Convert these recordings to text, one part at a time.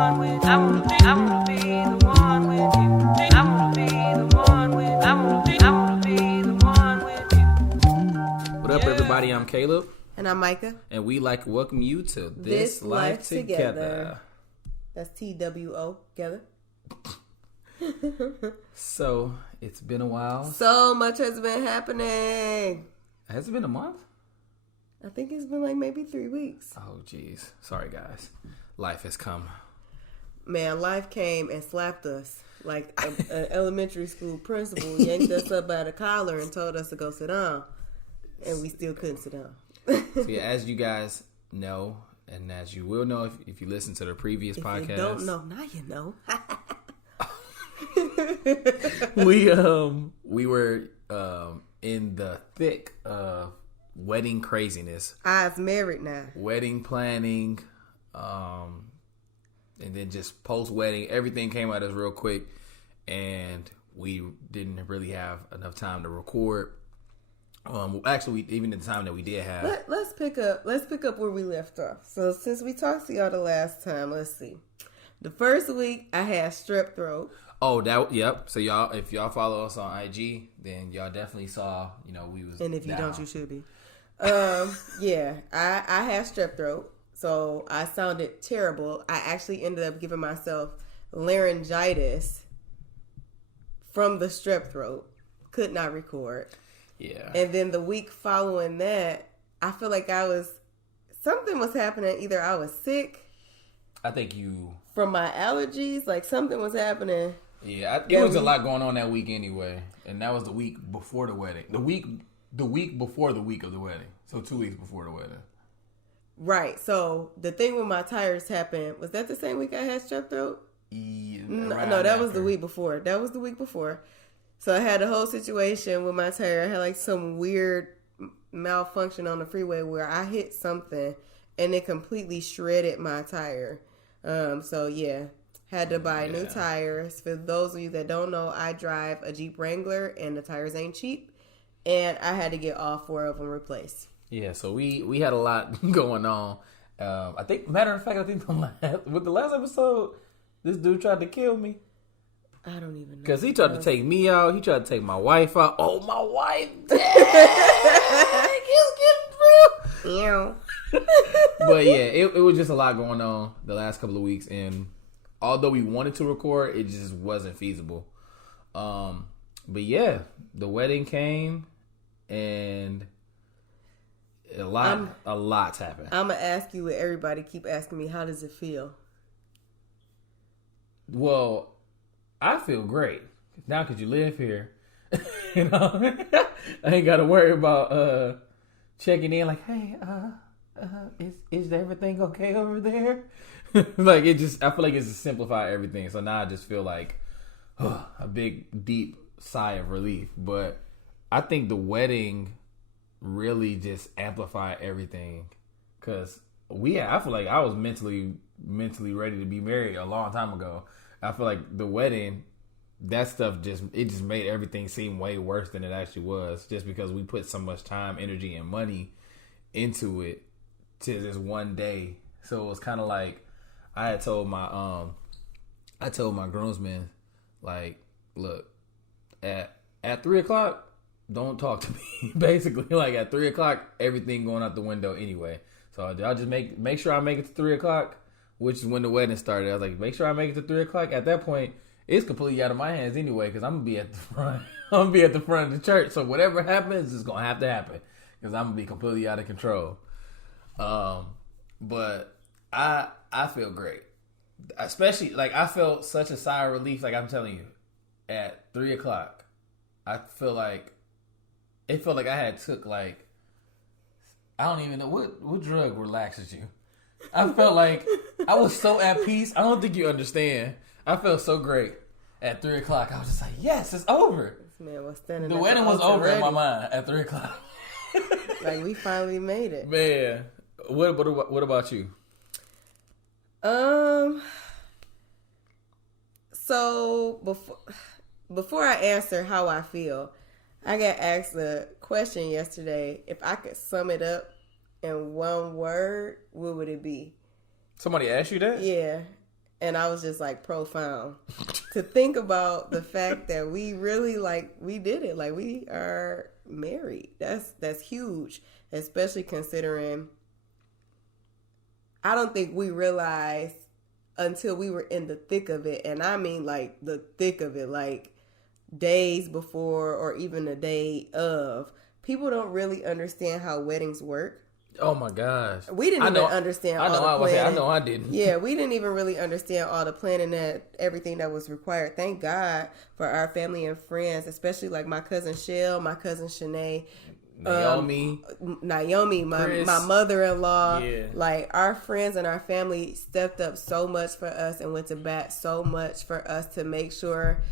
one with. I wanna be the one with you. I wanna be the one with. I wanna be the one with you. What up, everybody? I'm Caleb. And I'm Micah. And we like to welcome you to This Life Together. That's TWO, together. So, it's been a while. So much has been happening. Has it been a month? I think it's been like maybe 3 weeks. Oh, jeez. Sorry, guys. Life has come. Man, life came and slapped us. Like an elementary school principal yanked us up by the collar and told us to go sit down. And we still couldn't sit down. So, yeah, as you guys know, and as you will know if you listen to the previous podcast. If you don't know, now you know. We were in the thick of wedding craziness. I's married now. Wedding planning, and then just post-wedding. Everything came at us real quick, and we didn't really have enough time to record. Actually, even the time that we did have. Let's pick up where we left off. So since we talked to y'all the last time, let's see. The first week I had strep throat. Oh, yep. So y'all, if y'all follow us on IG, then y'all definitely saw, we was. And if you down. don't, you should be. Yeah, I had strep throat, so I sounded terrible. I actually ended up giving myself laryngitis from the strep throat. Could not record. Yeah. And then the week following that, I feel like something was happening. Either I was sick. I think you. From my allergies, like something was happening. Yeah, it was a lot going on that week anyway. And that was the week before the wedding. The week before the week of the wedding. So 2 weeks before the wedding. Right. So the thing with my tires happened. Was that the same week I had strep throat? Yeah, No, that was the week before. So I had a whole situation with my tire. I had like some weird malfunction on the freeway where I hit something and it completely shredded my tire. So yeah, had to buy new tires. For those of you that don't know, I drive a Jeep Wrangler and the tires ain't cheap. And I had to get all 4 of them replaced. Yeah, so we had a lot going on. I think with the last episode, this dude tried to kill me. I don't even know. Because he tried to take me out. He tried to take my wife out. Oh, my wife. Yeah. But yeah, it was just a lot going on the last couple of weeks. And although we wanted to record, it just wasn't feasible. But yeah, the wedding came and a lot's happened. I'm going to ask you what everybody keep asking me. How does it feel? Well, I feel great now because you live here. I ain't got to worry about checking in like, hey, is everything okay over there? Like I feel like it's just simplified everything. So now I just feel like a big, deep sigh of relief. But I think the wedding really just amplified everything because I feel like I was mentally ready to be married a long time ago. I feel like the wedding, that stuff just made everything seem way worse than it actually was, just because we put so much time, energy, and money into it to this one day. So it was kind of like I told my groomsmen, like, look, at 3:00, don't talk to me. Basically, like at 3:00, everything going out the window anyway. So I'll just make sure I make it to 3:00. Which is when the wedding started. I was like, make sure I make it to 3:00. At that point, it's completely out of my hands anyway, because I'm going to be at the front. I'm going to be at the front of the church. So whatever happens is going to have to happen, because I'm going to be completely out of control. But I feel great. Especially, like, I felt such a sigh of relief, like I'm telling you, at 3:00. I feel like, it felt like I had took, like, I don't even know, what drug relaxes you? I felt like I was so at peace. I don't think you understand. I felt so great at 3:00. I was just like, yes, it's over. This man was standing. The wedding was over in my mind at 3:00. Like we finally made it. Man, what about you? So before I answer how I feel, I got asked a question yesterday. If I could sum it up in one word, what would it be? Somebody asked you that? Yeah. And I was just like profound to think about the fact that we really we did it. Like we are married. That's huge, especially considering I don't think we realized until we were in the thick of it. And I mean like the thick of it, like days before or even the day of. People don't really understand how weddings work. Oh my gosh. We didn't even understand all the planning. I know I didn't. Yeah, we didn't even really understand all the planning everything that was required. Thank God for our family and friends, especially like my cousin Shell, my cousin Shanae, Naomi, my mother-in-law. Yeah. Like our friends and our family stepped up so much for us and went to bat so much for us to make sure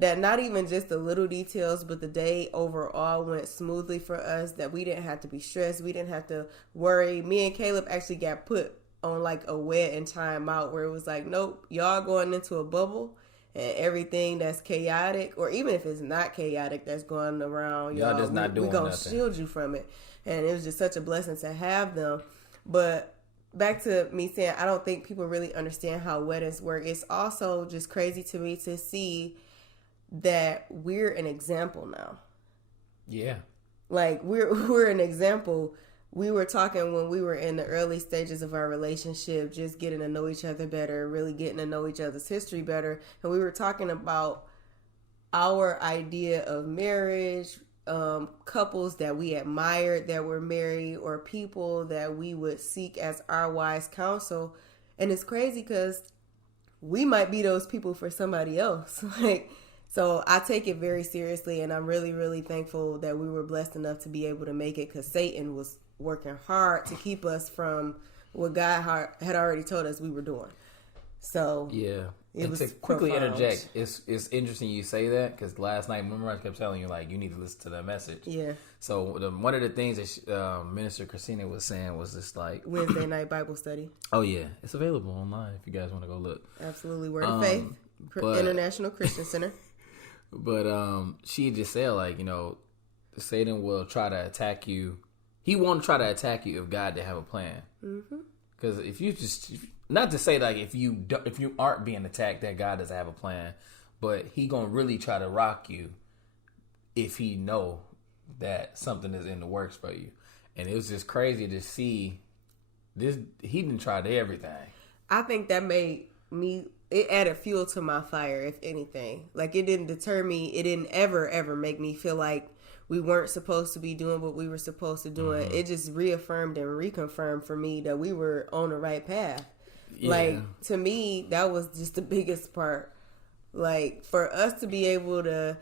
that not even just the little details, but the day overall went smoothly for us, that we didn't have to be stressed. We didn't have to worry. Me and Caleb actually got put on like a wed and time out where it was like, nope, y'all going into a bubble and everything that's chaotic, or even if it's not chaotic, that's going around, y'all just not doing nothing. We're going to shield you from it. And it was just such a blessing to have them. But back to me saying, I don't think people really understand how weddings work. It's also just crazy to me to see that we're an example now. Yeah. Like we're an example. We were talking when we were in the early stages of our relationship, just getting to know each other better, really getting to know each other's history better. And we were talking about our idea of marriage, couples that we admired that were married, or people that we would seek as our wise counsel. And it's crazy because we might be those people for somebody else. So I take it very seriously, and I'm really, really thankful that we were blessed enough to be able to make it, because Satan was working hard to keep us from what God had already told us we were doing. So yeah, it was to quickly profound. interject, it's interesting you say that, because last night, remember I kept telling you like you need to listen to that message. Yeah. So one of the things that Minister Christina was saying was just like Wednesday night Bible study. Oh yeah, it's available online if you guys want to go look. Absolutely, Word of Faith, International Christian Center. But she just said, like, Satan will try to attack you. He won't try to attack you if God didn't have a plan. Because if you just, not to say like if you aren't being attacked that God doesn't have a plan, but he gonna really try to rock you if he know that something is in the works for you. And it was just crazy to see this. He didn't try everything. I think that made me. It added fuel to my fire, if anything. Like, it didn't deter me. It didn't ever make me feel like we weren't supposed to be doing what we were supposed to do. It just reaffirmed and reconfirmed for me that we were on the right path. Yeah. Like, to me, that was just the biggest part. Like, for us to be able to,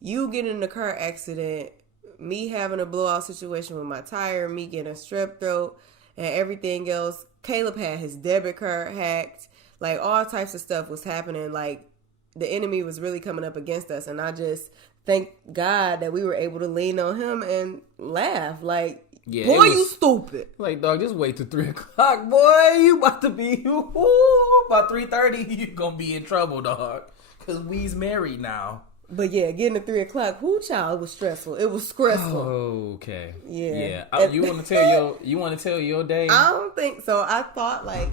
you get in a car accident, me having a blowout situation with my tire, me getting a strep throat, and everything else. Caleb had his debit card hacked. Like, all types of stuff was happening. Like, the enemy was really coming up against us. And I just thank God that we were able to lean on him and laugh. Like, yeah, boy, you stupid. Like, dog, just wait till 3 o'clock, boy. You about to be, about 3:30, you going to be in trouble, dog. Because we's married now. But yeah, getting to 3 o'clock, child, was stressful. It was stressful. Oh, okay. Yeah. You want to tell your day? I don't think so. I thought, like,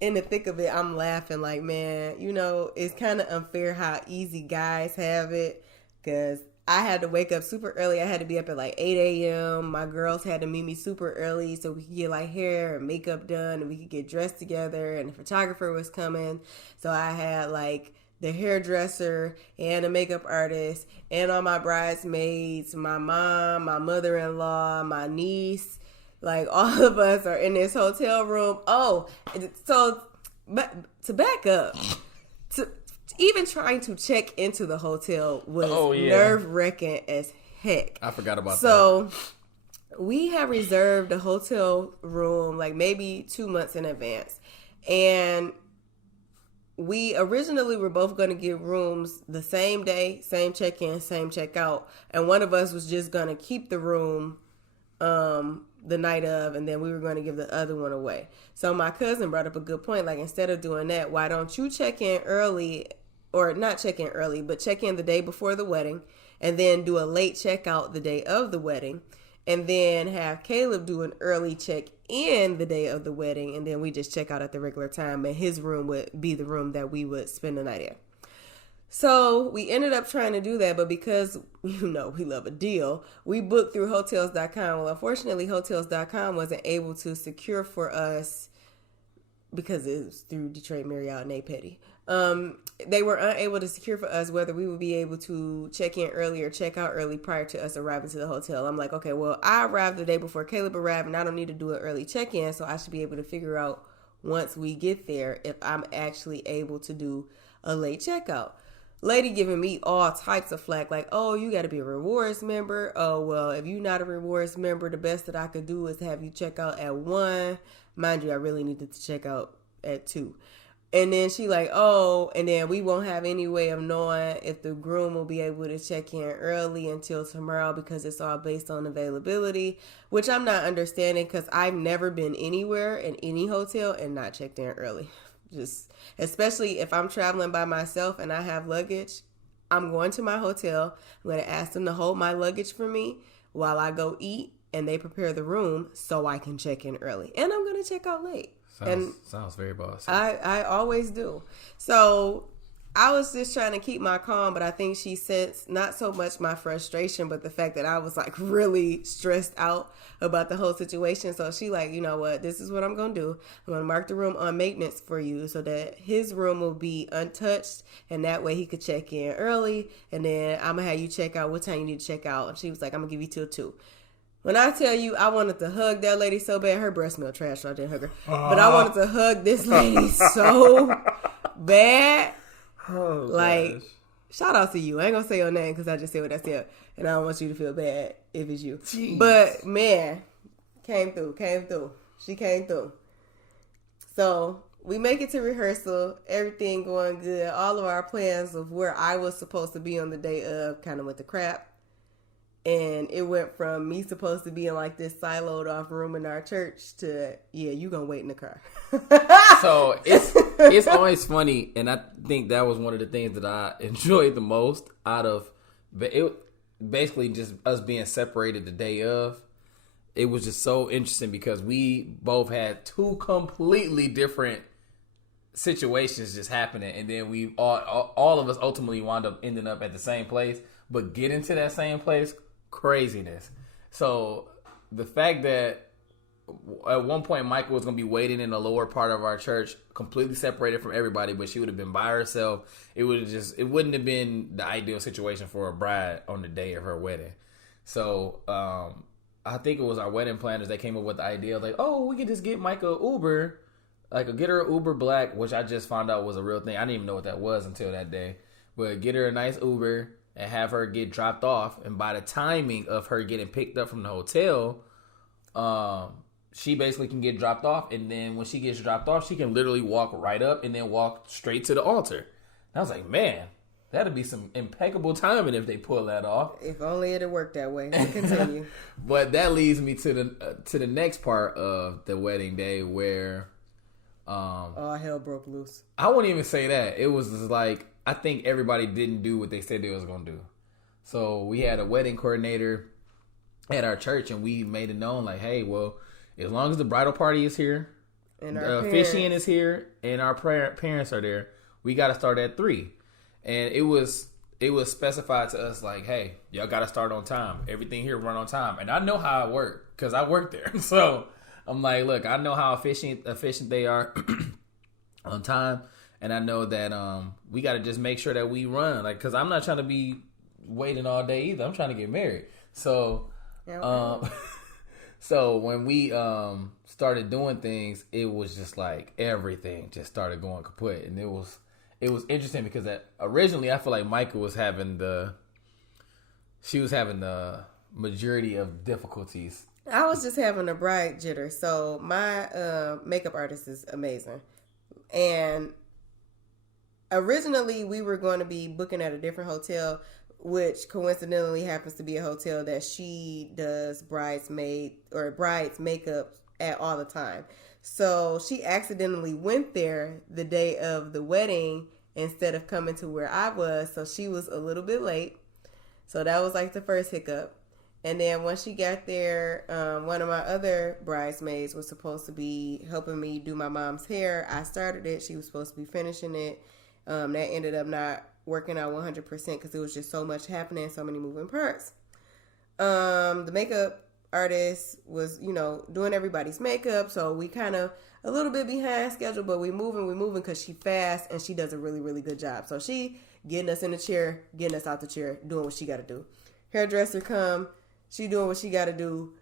in the thick of it, I'm laughing like, man, it's kind of unfair how easy guys have it, because I had to wake up super early. I had to be up at like 8 a.m. My girls had to meet me super early so we could get like hair and makeup done and we could get dressed together, and the photographer was coming. So I had like the hairdresser and a makeup artist and all my bridesmaids, my mom, my mother-in-law, my niece. Like, all of us are in this hotel room. Oh, so to back up, even trying to check into the hotel was nerve-wracking as heck. I forgot about that. So we have reserved a hotel room like maybe 2 months in advance. And we originally were both going to get rooms the same day, same check-in, same check-out. And one of us was just going to keep the room the night of, and then we were going to give the other one away. So my cousin brought up a good point. Like, instead of doing that, why don't you check in early, or not check in early, but check in the day before the wedding, and then do a late checkout the day of the wedding. and then have Caleb do an early check-in the day of the wedding, and then we just check out at the regular time, and his room would be the room that we would spend the night in. So we ended up trying to do that, but because, we love a deal, we booked through Hotels.com. Well, unfortunately, Hotels.com wasn't able to secure for us, because it was through Detroit Marriott and Nate Petty. They were unable to secure for us whether we would be able to check in early or check out early prior to us arriving to the hotel. I'm like, okay, well, I arrived the day before Caleb arrived, and I don't need to do an early check-in, so I should be able to figure out once we get there if I'm actually able to do a late checkout. Lady giving me all types of flack, like, oh, you got to be a rewards member. Oh, well, if you're not a rewards member, the best that I could do is have you check out at 1. Mind you, I really needed to check out at 2. And then she like, oh, and then we won't have any way of knowing if the groom will be able to check in early until tomorrow because it's all based on availability, which I'm not understanding because I've never been anywhere in any hotel and not checked in early. Just, especially if I'm traveling by myself and I have luggage, I'm going to my hotel. I'm going to ask them to hold my luggage for me while I go eat and they prepare the room so I can check in early. And I'm going to check out late. Sounds very bossy. I always do. So I was just trying to keep my calm, but I think she sensed not so much my frustration, but the fact that I was like really stressed out about the whole situation. So she like, you know what, this is what I'm going to do. I'm going to mark the room on maintenance for you so that his room will be untouched. And that way he could check in early. And then I'm going to have you check out what time you need to check out. And she was like, I'm going to give you till 2. When I tell you I wanted to hug that lady so bad, her breath smelled trash, so I didn't hug her. But I wanted to hug this lady so bad. Oh, like, gosh. Shout out to you. I ain't going to say your name because I just said what I said. And I don't want you to feel bad if it's you. Jeez. But, man, came through. She came through. So, we make it to rehearsal. Everything going good. All of our plans of where I was supposed to be on the day of kind of went to crap. And it went from me supposed to be in like this siloed off room in our church to, yeah, you gonna wait in the car. So it's always funny, and I think that was one of the things that I enjoyed the most out of it. Basically, just us being separated the day of. It was just so interesting because we both had 2 completely different situations just happening, and then we all of us ultimately wound up ending up at the same place, but getting to that same place. Craziness. So the fact that at one point Michael was going to be waiting in the lower part of our church, completely separated from everybody, but she would have been by herself. It wouldn't have been the ideal situation for a bride on the day of her wedding. So I think it was our wedding planners that came up with the idea like, oh, we could just get Micah an Uber, get her an Uber Black, which I just found out was a real thing. I didn't even know what that was until that day. But get her a nice Uber and have her get dropped off. And by the timing of her getting picked up from the hotel, she basically can get dropped off. And then when she gets dropped off, she can literally walk right up and then walk straight to the altar. And I was like, man, that'd be some impeccable timing if they pull that off. If only it had worked that way. Continue. But that leads me to the next part of the wedding day where all hell broke loose. I wouldn't even say that. It was just like, I think everybody didn't do what they said they was going to do. So we had a wedding coordinator at our church, and we made it known like, hey, well, as long as the bridal party is here, and the officiant is here, and our parents are there, we got to start at 3. And it was specified to us like, hey, y'all got to start on time. Everything here run on time. And I know how it worked because I worked there. So I'm like, look, I know how efficient they are on time. And I know that we got to just make sure that we run. like, because I'm not trying to be waiting all day either. I'm trying to get married. So so when we started doing things, it was just like everything just started going kaput. And it was interesting because originally I feel like Micah was having the majority of difficulties. I was just having a bride jitter. So my makeup artist is amazing. And originally we were going to be booking at a different hotel, which coincidentally happens to be a hotel that she does brides makeup at all the time. So she accidentally went there the day of the wedding instead of coming to where I was. So she was a little bit late. So that was like the first hiccup. And then once she got there, one of my other bridesmaids was supposed to be helping me do my mom's hair. I started it. She was supposed to be finishing it. That ended up not working out 100% because it was just so much happening, so many moving parts. The makeup artist was, doing everybody's makeup. So we kind of a little bit behind schedule, but we moving because she fast and she does a really, really good job. So she getting us in the chair, getting us out the chair, doing what she got to do. Hairdresser come. She doing what she got to do.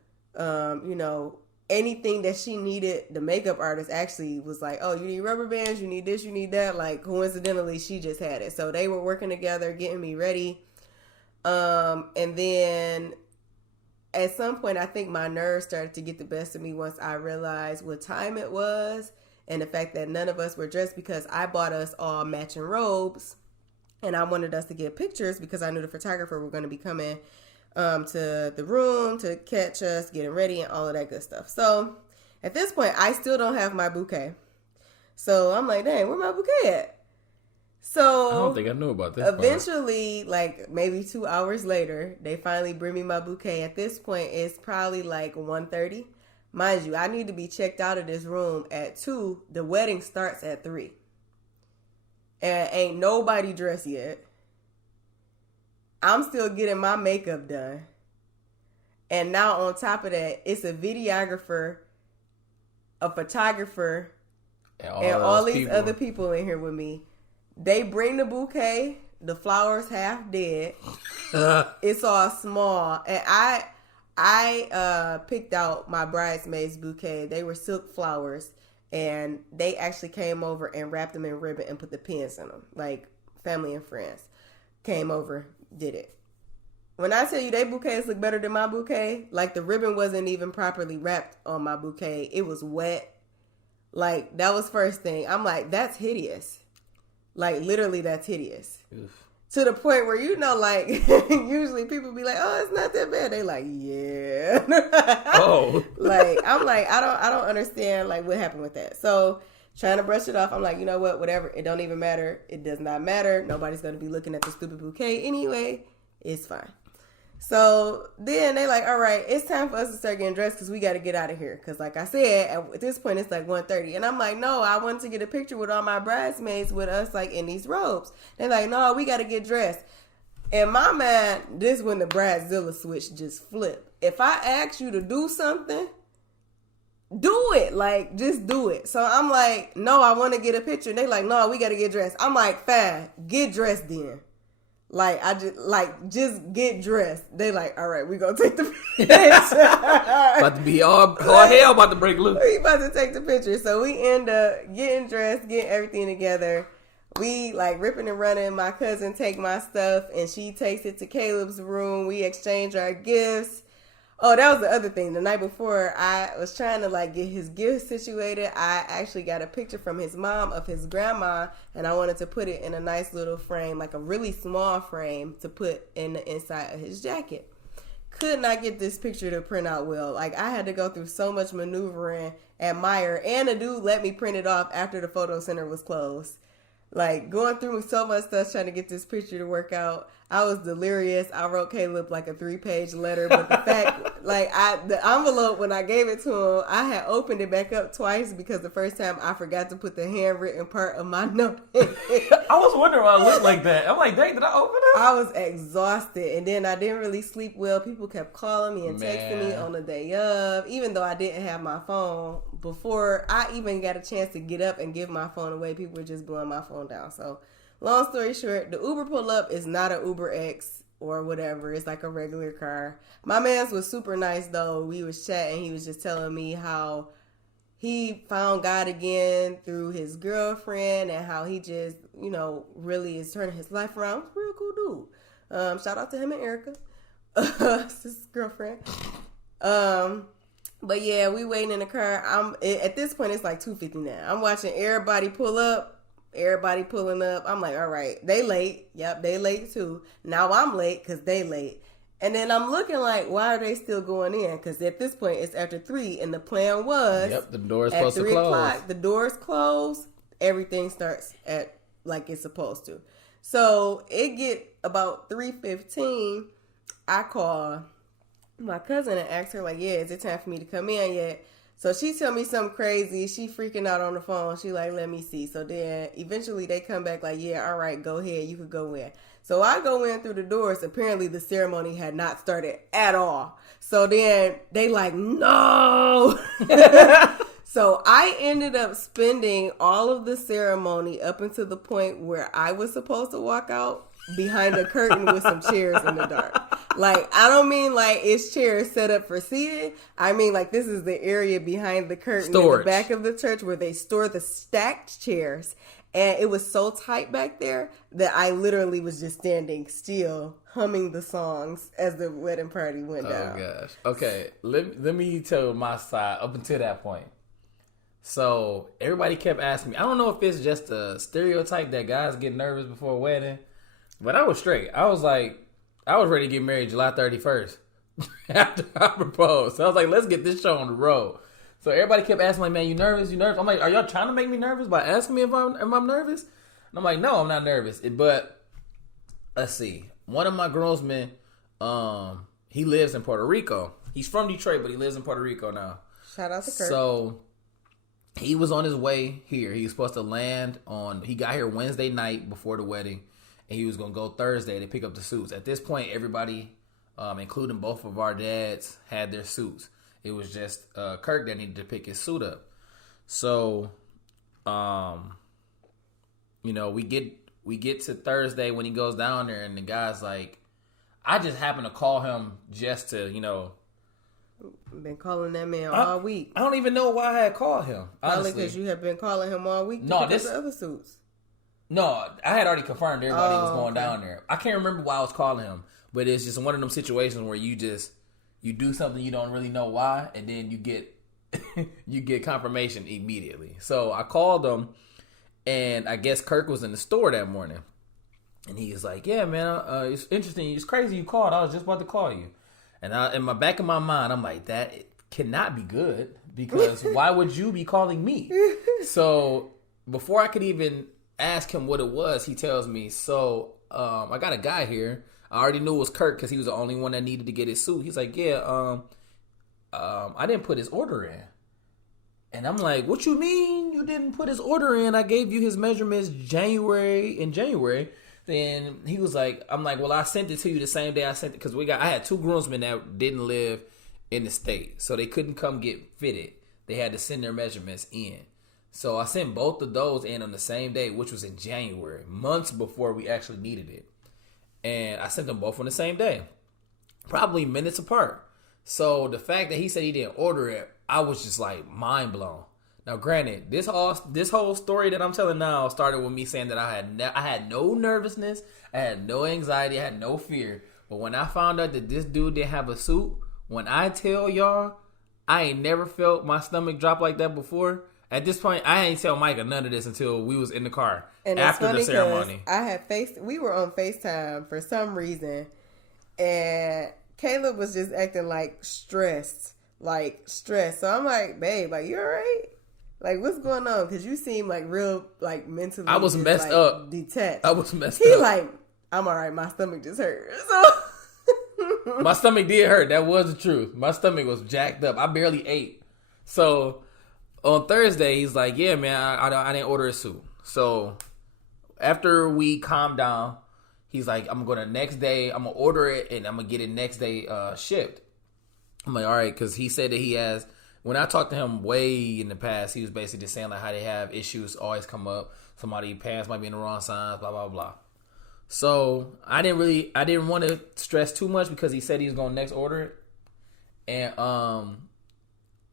Anything that she needed, the makeup artist actually was like, oh, you need rubber bands, you need this, you need that. Like, coincidentally, she just had it. So they were working together, getting me ready. And then at some point, I think my nerves started to get the best of me once I realized what time it was and the fact that none of us were dressed because I bought us all matching robes. And I wanted us to get pictures because I knew the photographer were going to be coming to the room to catch us, getting ready and all of that good stuff. So at this point, I still don't have my bouquet. So I'm like, dang, where my bouquet at? So I don't think I knew about this. Eventually, like maybe 2 hours later, they finally bring me my bouquet. At this point, it's probably like 1:30. Mind you, I need to be checked out of this room at 2. The wedding starts at 3. And ain't nobody dressed yet. I'm still getting my makeup done. And now on top of that, it's a videographer, a photographer, and all these other people in here with me. They bring the bouquet, the flowers half dead. It's all small. And I picked out my bridesmaid's bouquet. They were silk flowers. And they actually came over and wrapped them in ribbon and put the pins in them. Like family and friends came over, did it. When I tell you they bouquets look better than my bouquet, like the ribbon wasn't even properly wrapped on my bouquet. It was wet. Like that was first thing. I'm like, that's hideous. Like literally that's hideous. Oof. To the point where, like, usually people be like, oh, it's not that bad. They like, yeah. Oh. Like, I'm like, I don't understand, like, what happened with that. So, trying to brush it off, I'm like, you know what, whatever. It don't even matter. It does not matter. Nobody's going to be looking at the stupid bouquet anyway. It's fine. So, then they like, all right, it's time for us to start getting dressed because we got to get out of here. Because, like I said, at this point, it's like 1:30. And I'm like, no, I wanted to get a picture with all my bridesmaids with us, like, in these robes. They're like, no, we got to get dressed. In my mind, this is when the Bridezilla switch just flipped. If I ask you to do something, do it. Like, just do it. So I'm like, no, I want to get a picture. They like, no, we got to get dressed. I'm like, fine, get dressed then. Like, just get dressed. They like, all right, we gonna take the picture. About to be all hell about to break loose. We about to take the picture. So we end up getting dressed, getting everything together. We like ripping and running. My cousin take my stuff and she takes it to Caleb's room. We exchange our gifts. Oh, that was the other thing. The night before, I was trying to like get his gifts situated. I actually got a picture from his mom of his grandma, and I wanted to put it in a nice little frame, like a really small frame to put in the inside of his jacket. Could not get this picture to print out well. Like, I had to go through so much maneuvering at Meijer, and the dude let me print it off after the photo center was closed. Like, going through so much stuff trying to get this picture to work out. I was delirious. I wrote Caleb like a 3-page letter, but the fact, like, the envelope, when I gave it to him, I had opened it back up twice because the first time I forgot to put the handwritten part of my note in. I was wondering why it looked like that. I'm like, dang, did I open it? I was exhausted, and then I didn't really sleep well. People kept calling me and texting me on the day of, even though I didn't have my phone. Before I even got a chance to get up and give my phone away, people were just blowing my phone down. So, long story short, the Uber pull up is not an Uber X or whatever. It's like a regular car. My man's was super nice though. We was chatting. He was just telling me how he found God again through his girlfriend and how he just, really is turning his life around. Real cool dude. Shout out to him and Erica, his girlfriend. But yeah, we waiting in the car. At this point, it's like 2:59. I'm watching everybody pull up. Everybody pulling up. I'm like, all right, they late. Yep, they late too. Now I'm late because they late. And then I'm looking like, why are they still going in? Because at this point, it's after 3, and the plan was... Yep, the door is supposed to close. 3 o'clock, the doors close. Everything starts at like it's supposed to. So it get about 3:15. I call my cousin and asked her, like, yeah, is it time for me to come in yet? So she tell me something crazy. She freaking out on the phone. She like, let me see. So then eventually they come back like, yeah, all right, go ahead. You could go in. So I go in through the doors. Apparently the ceremony had not started at all. So then they like, no. So I ended up spending all of the ceremony up until the point where I was supposed to walk out behind a curtain with some chairs in the dark. Like, I don't mean like it's chairs set up for seating. I mean like this is the area behind the curtain in the back of the church where they store the stacked chairs. And it was so tight back there that I literally was just standing still, humming the songs as the wedding party went down. Oh, gosh. Okay, let me tell my side up until that point. So, everybody kept asking me. I don't know if it's just a stereotype that guys get nervous before a wedding, but I was straight. I was ready to get married July 31st after I proposed. So, I was like, let's get this show on the road. So everybody kept asking, like, man, you nervous? You nervous? I'm like, are y'all trying to make me nervous by asking me if I'm nervous? And I'm like, no, I'm not nervous. But let's see. One of my groomsmen, he lives in Puerto Rico. He's from Detroit, but he lives in Puerto Rico now. Shout out to Kurt. So he was on his way here. He was supposed to land he got here Wednesday night before the wedding, and he was going to go Thursday to pick up the suits. At this point, everybody, including both of our dads, had their suits. It was just Kirk that needed to pick his suit up. So, we get to Thursday when he goes down there, and the guy's like, I just happened to call him just to, Been calling that man all week. I don't even know why I had called him. Probably because you have been calling him all week to pick up the other suits. No, I had already confirmed everybody was going down there. I can't remember why I was calling him, but it's just one of them situations where you do something you don't really know why, and then you get confirmation immediately. So I called him, and I guess Kirk was in the store that morning, and he's like, "Yeah, man, it's interesting. It's crazy you called. I was just about to call you." And in my back of my mind, I'm like, that cannot be good because why would you be calling me? So before I could even ask him what it was, he tells me, "So I got a guy here. I already knew it was Kirk because he was the only one that needed to get his suit." He's like, "Yeah, I didn't put his order in." And I'm like, "What you mean you didn't put his order in? I gave you his measurements in January." Then he was like, I'm like, "Well, I sent it to you the same day I sent it because I had two groomsmen that didn't live in the state, so they couldn't come get fitted. They had to send their measurements in. So I sent both of those in on the same day, which was in January, months before we actually needed it. And I sent them both on the same day, probably minutes apart. So the fact that he said he didn't order it, I was just like mind blown. Now, granted, this whole story that I'm telling now started with me saying that I had no nervousness, I had no anxiety, I had no fear. But when I found out that this dude didn't have a suit, when I tell y'all, I ain't never felt my stomach drop like that before. At this point, I ain't tell Micah none of this until we was in the car and after the ceremony. We were on FaceTime for some reason, and Caleb was just acting like stressed. So I'm like, "Babe, like, you all right? Like, what's going on?" Because you seem like real, like, mentally. I was messed up. Detached. I was messed up. He like, "I'm all right. My stomach just hurt." So my stomach did hurt. That was the truth. My stomach was jacked up. I barely ate. So on Thursday, he's like, "Yeah, man, I didn't order a suit." So after we calmed down, he's like, "I'm going to next day. I'm going to order it, and I'm going to get it next day shipped." I'm like, "All right," because he said that he has, when I talked to him way in the past, he was basically just saying like how they have issues always come up. Somebody's pants might be in the wrong size, blah, blah, blah. So I didn't want to stress too much because he said he was going to next order it. And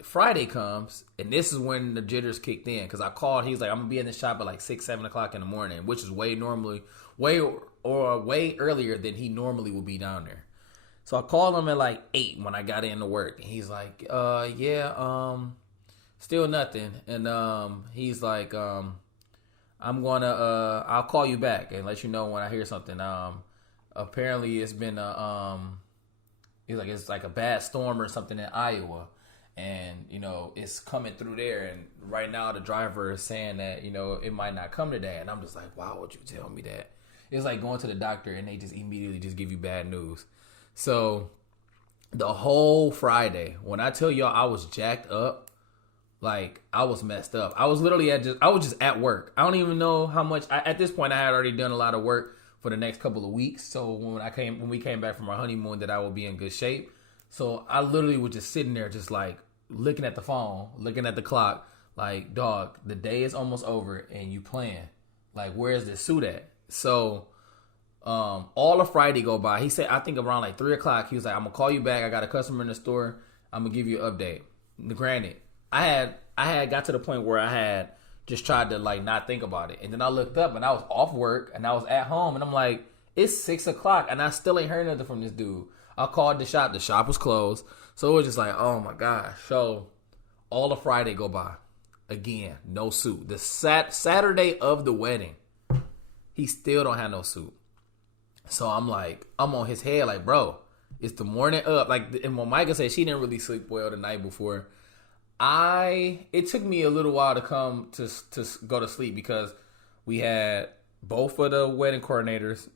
Friday comes, and this is when the jitters kicked in because I called. He's like, "I'm gonna be in the shop at like 6-7 o'clock in the morning," which is way earlier than he normally would be down there. So I called him at like 8 when I got into work, and he's like, still nothing." And he's like, "I'm gonna I'll call you back and let you know when I hear something." Apparently it's been it's like a bad storm or something in Iowa. And, it's coming through there. And right now the driver is saying that, it might not come today. And I'm just like, why would you tell me that? It's like going to the doctor and they just immediately just give you bad news. So the whole Friday, when I tell y'all I was jacked up, like I was messed up. I was literally I was just at work. I don't even know how much. At this point, I had already done a lot of work for the next couple of weeks. So when we came back from our honeymoon, that I would be in good shape. So I literally was just sitting there, just like looking at the phone, looking at the clock, like, dog, the day is almost over and you playing. Like, where's this suit at? So all of Friday go by. He said, I think around like 3 o'clock, he was like, I'm gonna call you back. I got a customer in the store. I'm gonna give you an update. Granted, I had got to the point where I had just tried to like not think about it. And then I looked up and I was off work and I was at home and I'm like, it's 6 o'clock and I still ain't heard nothing from this dude. I called the shop. The shop was closed. So it was just like, oh my gosh. So all of Friday go by. Again, no suit. The Saturday of the wedding, he still don't have no suit. So I'm like, I'm on his head like, bro, it's the morning up. Like, and when Micah said she didn't really sleep well the night before, it took me a little while to come to go to sleep because we had both of the wedding coordinators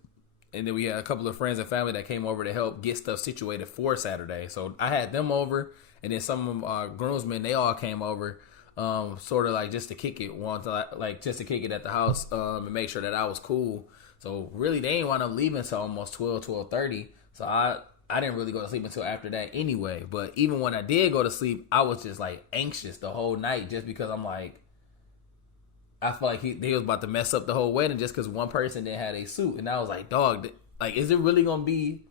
and then we had a couple of friends and family that came over to help get stuff situated for Saturday. So I had them over and then some of our groomsmen, they all came over sort of like just to kick it just to kick it at the house and make sure that I was cool. So really they didn't want to leave until almost 12:30. So I didn't really go to sleep until after that anyway. But even when I did go to sleep, I was just like anxious the whole night just because I'm like, I feel like they was about to mess up the whole wedding just because one person didn't have a suit. And I was like, dog, like, is it really going to be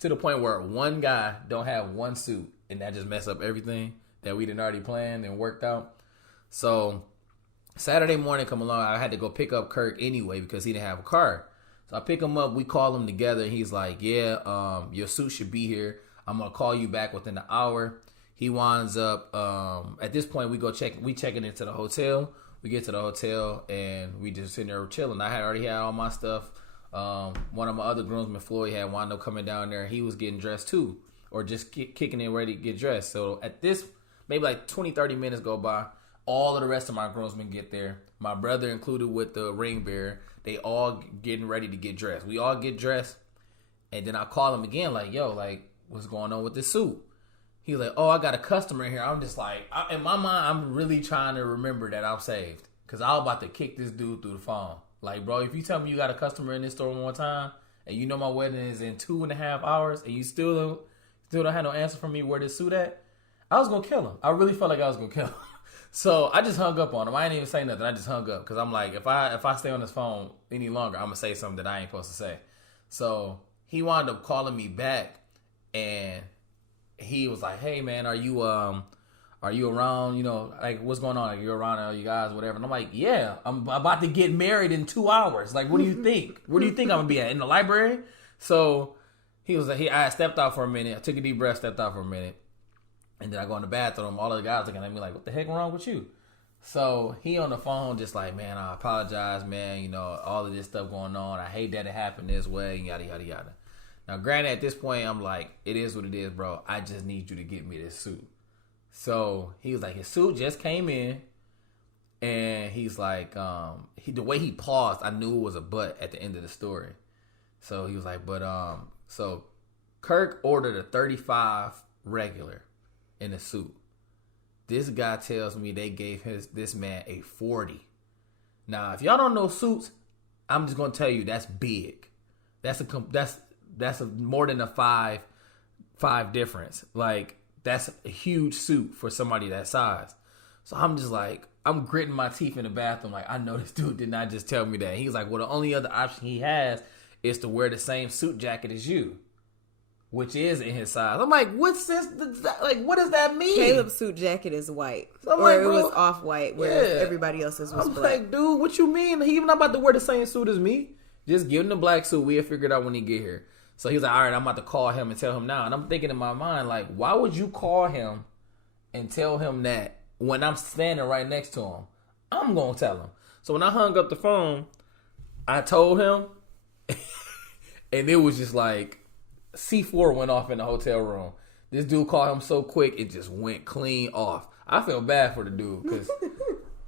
to the point where one guy don't have one suit and that just mess up everything that we didn't already planned and worked out? So Saturday morning come along, I had to go pick up Kirk anyway because he didn't have a car. So I pick him up, we call him together, and he's like, yeah, your suit should be here. I'm going to call you back within an hour. He winds up, at this point, we checking into the hotel. We get to the hotel, and we just sitting there chilling. I had already had all my stuff. One of my other groomsmen, Floyd, had wound up coming down there. He was getting dressed too, or just kicking in ready to get dressed. So at this, maybe like 20, 30 minutes go by. All of the rest of my groomsmen get there. My brother included with the ring bearer. They all getting ready to get dressed. We all get dressed. And then I call him again like, yo, like, what's going on with this suit? He's like, oh, I got a customer here. I'm just like, in my mind, I'm really trying to remember that I'm saved. Because I was about to kick this dude through the phone. Like, bro, if you tell me you got a customer in this store one more time, and you know my wedding is in 2.5 hours, and you still don't have no answer from me where this suit at, I was going to kill him. I really felt like I was going to kill him. So I just hung up on him. I didn't even say nothing. I just hung up because I'm like, if I stay on this phone any longer, I'm gonna say something that I ain't supposed to say. So he wound up calling me back, and he was like, "Hey man, are you around? You know, like what's going on? Are you around? Are you guys whatever?" And I'm like, "Yeah, I'm about to get married in 2 hours. Like, what do you think? Where do you think I'm gonna be at? In the library?" So he was like, I stepped out for a minute. I took a deep breath, stepped out for a minute. And then I go in the bathroom. All of the guys looking at me like, what the heck wrong with you? So he on the phone just like, man, I apologize, man. You know, all of this stuff going on. I hate that it happened this way, yada, yada, yada. Now, granted, at this point, I'm like, it is what it is, bro. I just need you to get me this suit. So he was like, his suit just came in. And he's like, the way he paused, I knew it was a but at the end of the story. So he was like, so Kirk ordered a 35 regular in a suit. This guy tells me they gave this man a 40. Now, if y'all don't know suits, I'm just gonna tell you that's big. That's a more than a five difference. Like, that's a huge suit for somebody that size. So I'm just like, I'm gritting my teeth in the bathroom. Like, I know this dude did not just tell me that. He's like, well, the only other option he has is to wear the same suit jacket as you, which is in his size. I'm like, what's this? Like, what does that mean? Caleb's suit jacket is white. So or like, it bro, was off-white, whereas everybody else's was I'm black. like, dude, what you mean? He even not about to wear the same suit as me. Just give him the black suit. We'll figure it out when he get here. So he was like, all right, I'm about to call him and tell him now. And I'm thinking in my mind, like, why would you call him and tell him that when I'm standing right next to him? I'm going to tell him. So when I hung up the phone, I told him, and it was just like, C4 went off in the hotel room. This dude called him so quick, it just went clean off. I feel bad for the dude because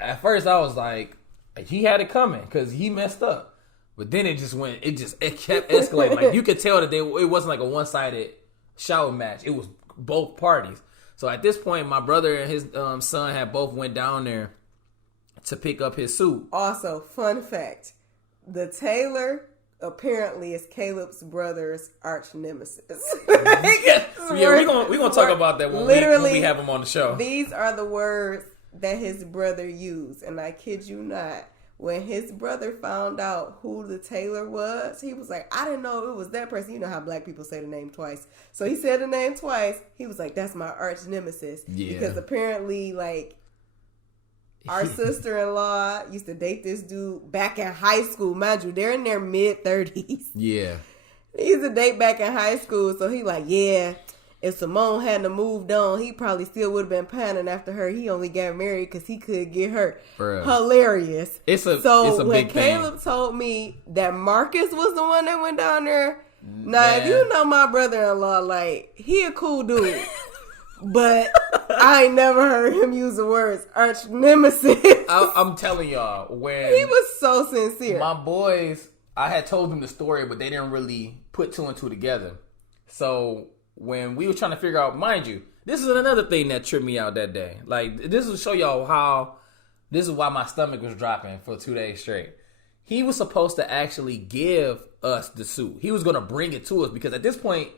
at first I was like, he had it coming because he messed up. But then it kept escalating. Like, you could tell that it wasn't like a one-sided shouting match. It was both parties. So at this point, my brother and his son had both went down there to pick up his suit. Also, fun fact, the tailor apparently is Caleb's brother's arch nemesis. Yeah, we're gonna talk about that when we have him on the show. These are the words that his brother used, and I kid you not, when his brother found out who the tailor was, he was like, I didn't know it was that person. You know how black people say the name twice. So he said the name twice. He was like, that's my arch nemesis. Yeah. Because apparently, like, our sister-in-law used to date this dude back in high school. Mind you, they're in their mid-30s. Yeah. He used to date back in high school. So he like, yeah, if Simone hadn't moved on, he probably still would have been pining after her. He only got married because he could get her. Bruh. Hilarious. It's a when big Caleb thing. told me that Marcus was the one that went down there, now if you know my brother-in-law, like, he a cool dude. But I ain't never heard him use the words arch nemesis. I'm telling y'all, when he was so sincere. my boys, I had told them the story, but they didn't really put two and two together. So when we were trying to figure out, mind you, this is another thing that tripped me out that day. Like, this will show y'all how, this is why my stomach was dropping for 2 days straight. He was supposed to actually give us the suit. He was going to bring it to us because at this point,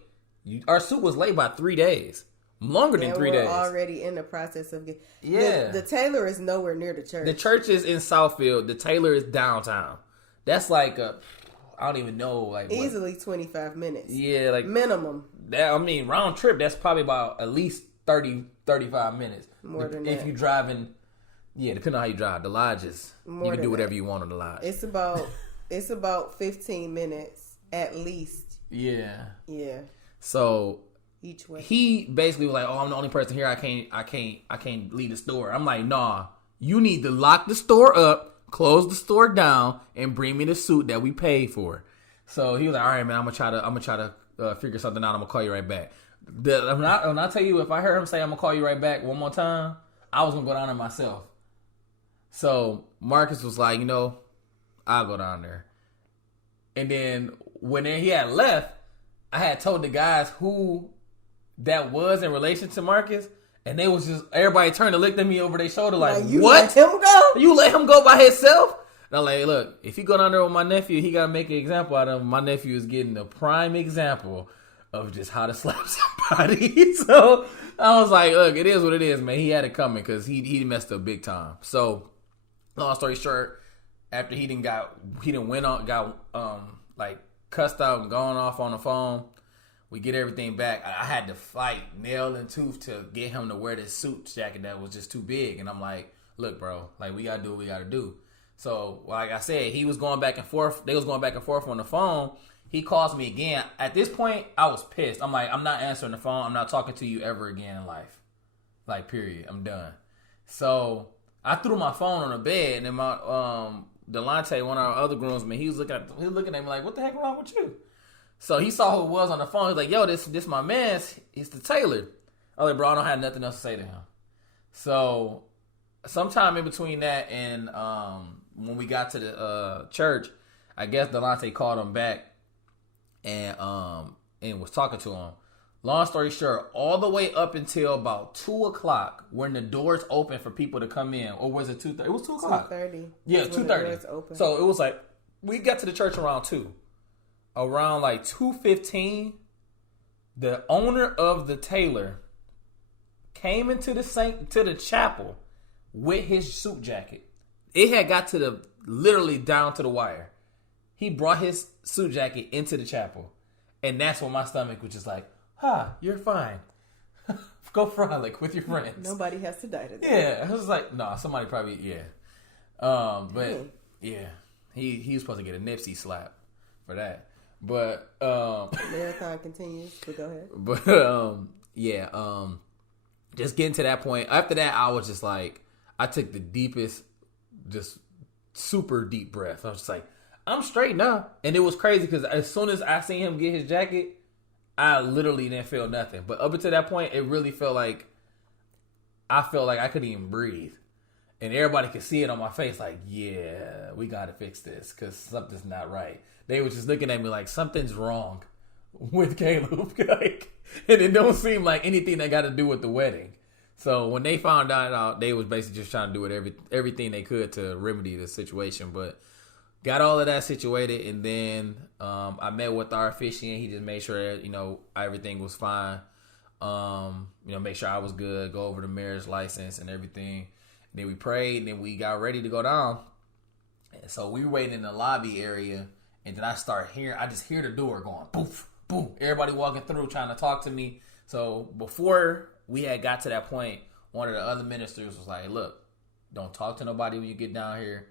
our suit was late by 3 days. Longer than 3 days. We're already in the process of getting... Yeah. The tailor is nowhere near the church. The church is in Southfield. The tailor is downtown. That's like I don't even know. Like easily 25 minutes. Yeah, like... minimum. That, I mean, round trip, that's probably about at least 30, 35 minutes. More than that. If you're driving... Yeah, depending on how you drive. The lodges, you can do whatever you want on the lodge. It's about 15 minutes at least. Yeah. Yeah. So... Each way. He basically was like, "Oh, I'm the only person here. I can't leave the store." I'm like, "Nah, you need to lock the store up, close the store down, and bring me the suit that we paid for." So he was like, "All right, man. I'm gonna try to figure something out. I'm gonna call you right back." When I tell you, if I heard him say, "I'm gonna call you right back" one more time, I was gonna go down there myself. So Marcus was like, "I'll go down there." And then when he had left, I had told the guys who that was in relation to Marcus, and they was just, everybody turned to look at me over their shoulder like, you what? Let him go? You let him go by himself? And I'm like, look, if you go down there with my nephew, he got to make an example out of him. My nephew is getting the prime example of just how to slap somebody. So I was like, look, it is what it is, man. He had it coming because he messed up big time. So long story short, after he got cussed out and gone off on the phone, we get everything back. I had to fight nail and tooth to get him to wear this suit jacket that was just too big. And I'm like, look, bro, like, we got to do what we got to do. So, like I said, he was going back and forth. They was going back and forth on the phone. He calls me again. At this point, I was pissed. I'm like, I'm not answering the phone. I'm not talking to you ever again in life. Like, period. I'm done. So, I threw my phone on the bed, and then my Delonte, one of our other groomsmen, he was looking at me like, what the heck wrong with you? So he saw who it was on the phone. He was like, yo, this my man. He's the tailor. I was like, bro, I don't have nothing else to say to him. So sometime in between that and when we got to the church, I guess Delonte called him back and was talking to him. Long story short, all the way up until about 2 o'clock when the doors open for people to come in. Or was it 2:30? It was 2 o'clock. 2:30. Yeah, 2:30. So it was like, we got to the church around 2. Around like 2:15, the owner of the tailor came into the chapel with his suit jacket. It had got to literally down to the wire. He brought his suit jacket into the chapel, and that's when my stomach was just like, you're fine. Go frolic with your friends. Nobody has to die today. Yeah, I was like, no, somebody probably, yeah. But yeah, he was supposed to get a Nipsey slap for that. But marathon continues, but go ahead. But just getting to that point. After that, I was just like, I took the deepest, just super deep breath. I was just like, I'm straight now. And it was crazy because as soon as I seen him get his jacket, I literally didn't feel nothing. But up until that point, it really felt like I couldn't even breathe. And everybody could see it on my face like, yeah, we got to fix this because something's not right. They were just looking at me like, something's wrong. with Caleb. Like, and it don't seem like anything that got to do with the wedding. So when they found out, they was basically just trying to do everything they could to remedy the situation. But got all of that situated, and then I met with our officiant. He just made sure that, everything was fine. Make sure I was good, go over the marriage license and everything. And then we prayed, and then we got ready to go down. And so we were waiting in the lobby area, and then I just hear the door going, poof, boom. Everybody walking through trying to talk to me. So before we had got to that point, one of the other ministers was like, look, don't talk to nobody when you get down here.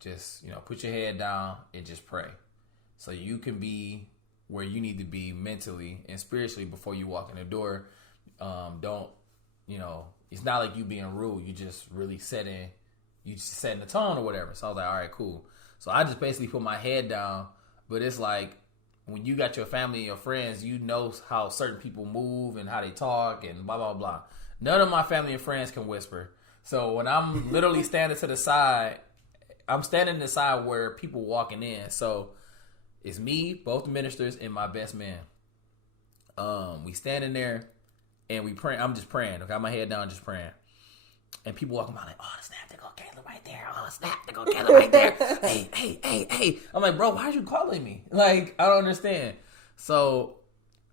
Just, put your head down and just pray. So you can be where you need to be mentally and spiritually before you walk in the door. It's not like you being rude. You just really setting the tone or whatever. So I was like, all right, cool. So I just basically put my head down. But it's like, when you got your family and your friends, you know how certain people move and how they talk and blah, blah, blah. None of my family and friends can whisper. So when I'm literally standing to the side, I'm standing to the side where people walking in. So it's me, both the ministers, and my best man. We standing there and we praying. I'm just praying. I got my head down, just praying. And people walking by like, oh, snap, there go Caleb right there. Oh, snap, there go Caleb right there. Hey. I'm like, bro, why are you calling me? Like, I don't understand. So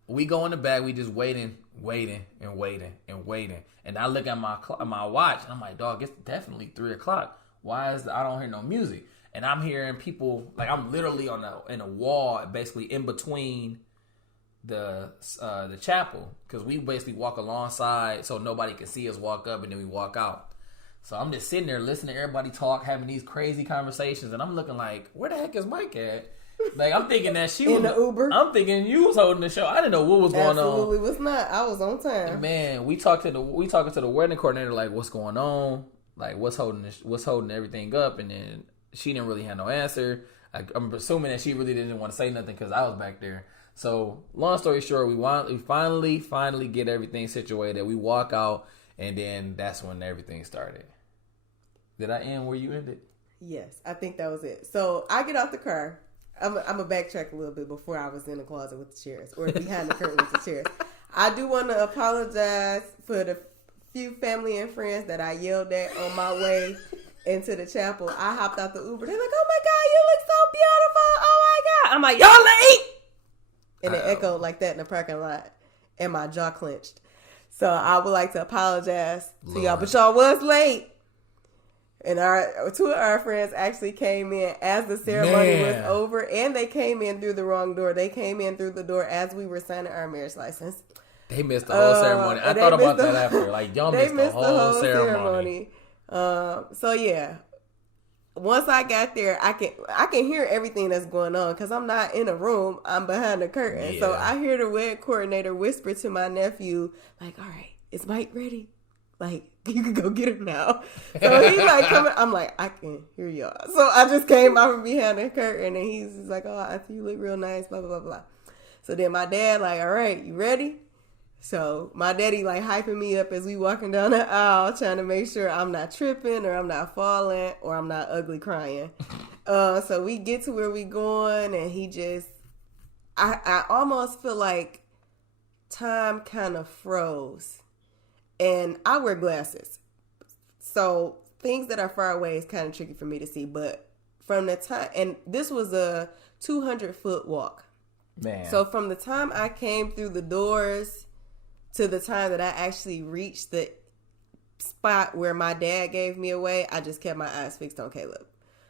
we go in the back. We just waiting. And I look at my watch, and I'm like, dog, it's definitely 3:00. Why I don't hear no music? And I'm hearing people, like, I'm literally in a wall, basically in between the chapel, because we basically walk alongside so nobody can see us walk up, and then we walk out. So I'm just sitting there listening to everybody talk, having these crazy conversations, and I'm looking like, where the heck is Mike at? Like, I'm thinking that she was in the Uber. I'm thinking you was holding the show. I didn't know what was going on. Absolutely was not. I was on time. And man, we talking to the wedding coordinator, like, what's going on? Like, what's holding everything up? And then she didn't really have no answer. I'm assuming that she really didn't want to say nothing because I was back there. So, long story short, we finally get everything situated. We walk out, and then that's when everything started. Did I end where you ended? Yes, I think that was it. So, I get out the car. I'm going to backtrack a little bit before I was in the closet with the chairs, or behind the curtain with the chairs. I do want to apologize for the few family and friends that I yelled at on my way into the chapel. I hopped out the Uber. They're like, oh my God, you look so beautiful. Oh my God. I'm like, y'all late. And it echoed like that in the parking lot. And my jaw clenched. So I would like to apologize to y'all. But y'all was late. And two of our friends actually came in as the ceremony was over. And they came in through the wrong door. They came in through the door as we were signing our marriage license. They missed the whole ceremony. I thought about that after. Like, y'all missed the whole ceremony. So yeah, once I got there, I can hear everything that's going on because I'm not in a room. I'm behind the curtain. Yeah. So I hear the wedding coordinator whisper to my nephew, like, "All right, is Mike ready? Like, you can go get him now." So he's like coming. I'm like, I can hear y'all. So I just came out from behind the curtain, and he's just like, "Oh, Auntie, you look real nice." Blah blah blah blah. So then my dad like, "All right, you ready?" So my daddy like hyping me up as we walking down the aisle, trying to make sure I'm not tripping or I'm not falling or I'm not ugly crying. So we get to where we going, and he just, I almost feel like time kind of froze. And I wear glasses, so things that are far away is kind of tricky for me to see. But from the time, and this was a 200-foot walk. Man. So from the time I came through the doors to the time that I actually reached the spot where my dad gave me away, I just kept my eyes fixed on Caleb.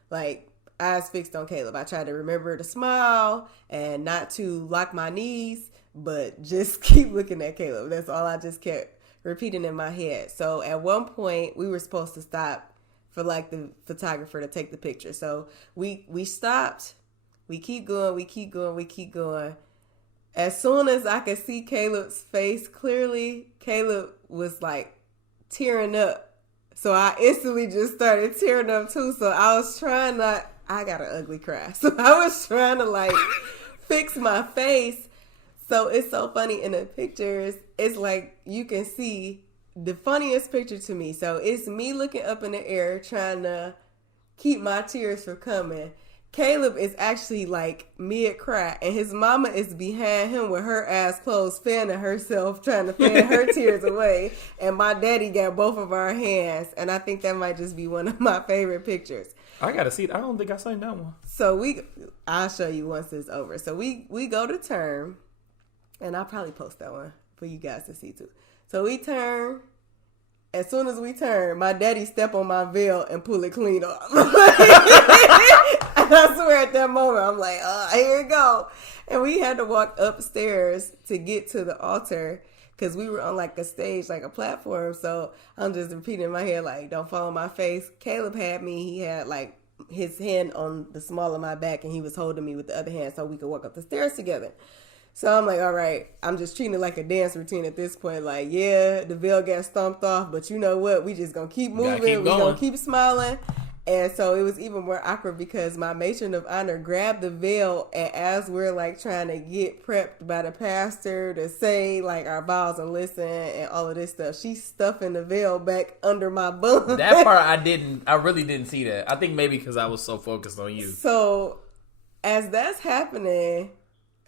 Like, eyes fixed on Caleb. I tried to remember to smile and not to lock my knees, but just keep looking at Caleb. That's all I just kept repeating in my head. So at one point, we were supposed to stop for like the photographer to take the picture. So we stopped. We keep going. As soon as I could see Caleb's face clearly, Caleb was like tearing up. So I instantly just started tearing up too. So I was trying not, I got an ugly cry. So I was trying to like fix my face. So it's so funny in the pictures. It's like you can see the funniest picture to me. So it's me looking up in the air trying to keep my tears from coming. Caleb is actually like mid-cry, and his mama is behind him with her eyes closed, fanning herself, trying to fan her tears away. And my daddy got both of our hands, and I think that might just be one of my favorite pictures. I gotta see it. I don't think I seen that one. So I'll show you once it's over. So we go to turn, and I'll probably post that one for you guys to see too. So we turn. As soon as we turn, my daddy step on my veil and pull it clean off. And I swear at that moment, I'm like, here we go. And we had to walk upstairs to get to the altar because we were on like a stage, like a platform. So I'm just repeating in my head, like, don't fall on my face. Caleb had me. He had like his hand on the small of my back and he was holding me with the other hand so we could walk up the stairs together. So I'm like, all right, I'm just treating it like a dance routine at this point. Like, yeah, the veil got stomped off, but you know what? We just going to keep moving. We're going to keep smiling. And so it was even more awkward because my matron of honor grabbed the veil, and as we're like trying to get prepped by the pastor to say like our vows and listen and all of this stuff, she's stuffing the veil back under my bum. That part I really didn't see that. I think maybe because I was so focused on you. So as that's happening...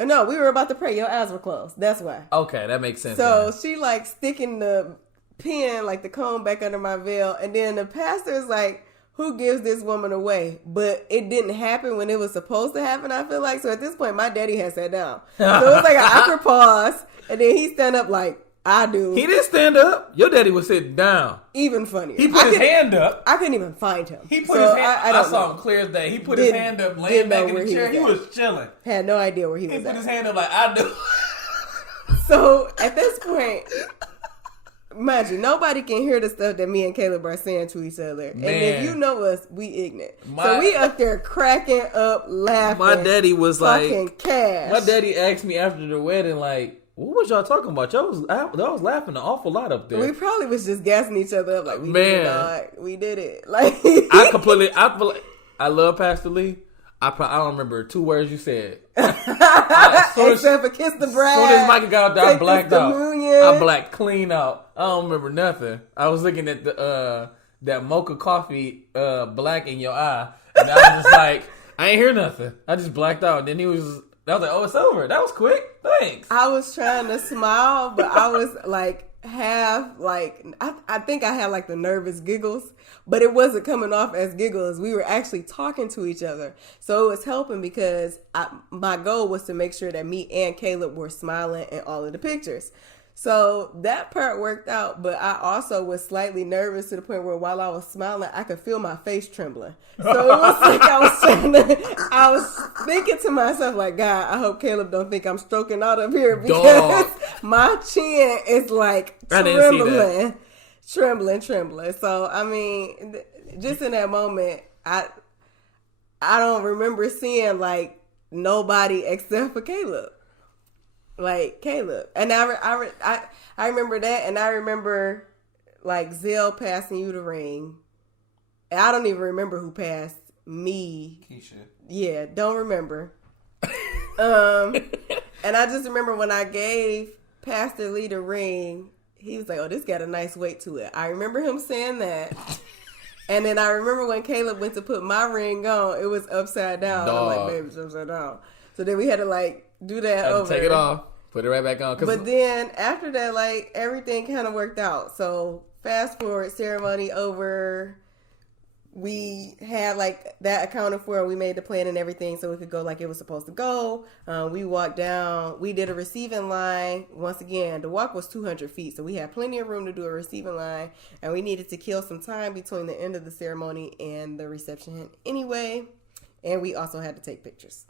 No, we were about to pray. Your eyes were closed. That's why. Okay, that makes sense. So she like sticking the pin, like the comb back under my veil. And then the pastor is like, who gives this woman away? But it didn't happen when it was supposed to happen, I feel like. So at this point, my daddy had sat down. So it was like an awkward pause. And then he stand up like, I do. He didn't stand up. Your daddy was sitting down. Even funnier. He put his hand up. I couldn't even find him. He put his hand I saw him clear as day. He put his hand up, laying back in the chair. He was chilling. Had no idea where he was He put at. his hand up like, I do. So at this point, mind you, nobody can hear the stuff that me and Caleb are saying to each other. Man. And if you know us, we ignorant. So we up there cracking up, laughing. My daddy was like, cash. My daddy asked me after the wedding, like, what was y'all talking about? I was laughing an awful lot up there. We probably was just gassing each other up like, we did it, dog. We did it. Like I love Pastor Lee. I don't remember 2 words you said. Except for kiss the bride. As soon as Micah got out there, I blacked out. Communion. I blacked clean out. I don't remember nothing. I was looking at the that mocha coffee black in your eye, and I was just like, I ain't hear nothing. I just blacked out. And then I was like, oh, it's over. That was quick. Thanks. I was trying to smile, but I was like I think I had like the nervous giggles, but it wasn't coming off as giggles. We were actually talking to each other. So it was helping because my goal was to make sure that me and Caleb were smiling in all of the pictures. So that part worked out, but I also was slightly nervous to the point where while I was smiling, I could feel my face trembling. So it was like I was thinking to myself, like, God, I hope Caleb don't think I'm stroking out up here because my chin is like trembling. So, I mean, just in that moment, I don't remember seeing like nobody except for Caleb. Like Caleb, and I remember that, and I remember like Zell passing you the ring, and I don't even remember who passed me. Keisha. Yeah, don't remember. And I just remember when I gave Pastor Lee the ring, he was like, "Oh, this got a nice weight to it." I remember him saying that, and then I remember when Caleb went to put my ring on, it was upside down. I'm like, "Baby, it's upside down." So then we had to like do that over. Take it off. Put it right back on. But then after that, like everything kind of worked out. So fast forward, ceremony over. We had like that accounted for. We made the plan and everything so it could go like it was supposed to go. We walked down. We did a receiving line. Once again, the walk was 200 feet. So we had plenty of room to do a receiving line. And we needed to kill some time between the end of the ceremony and the reception anyway. And we also had to take pictures.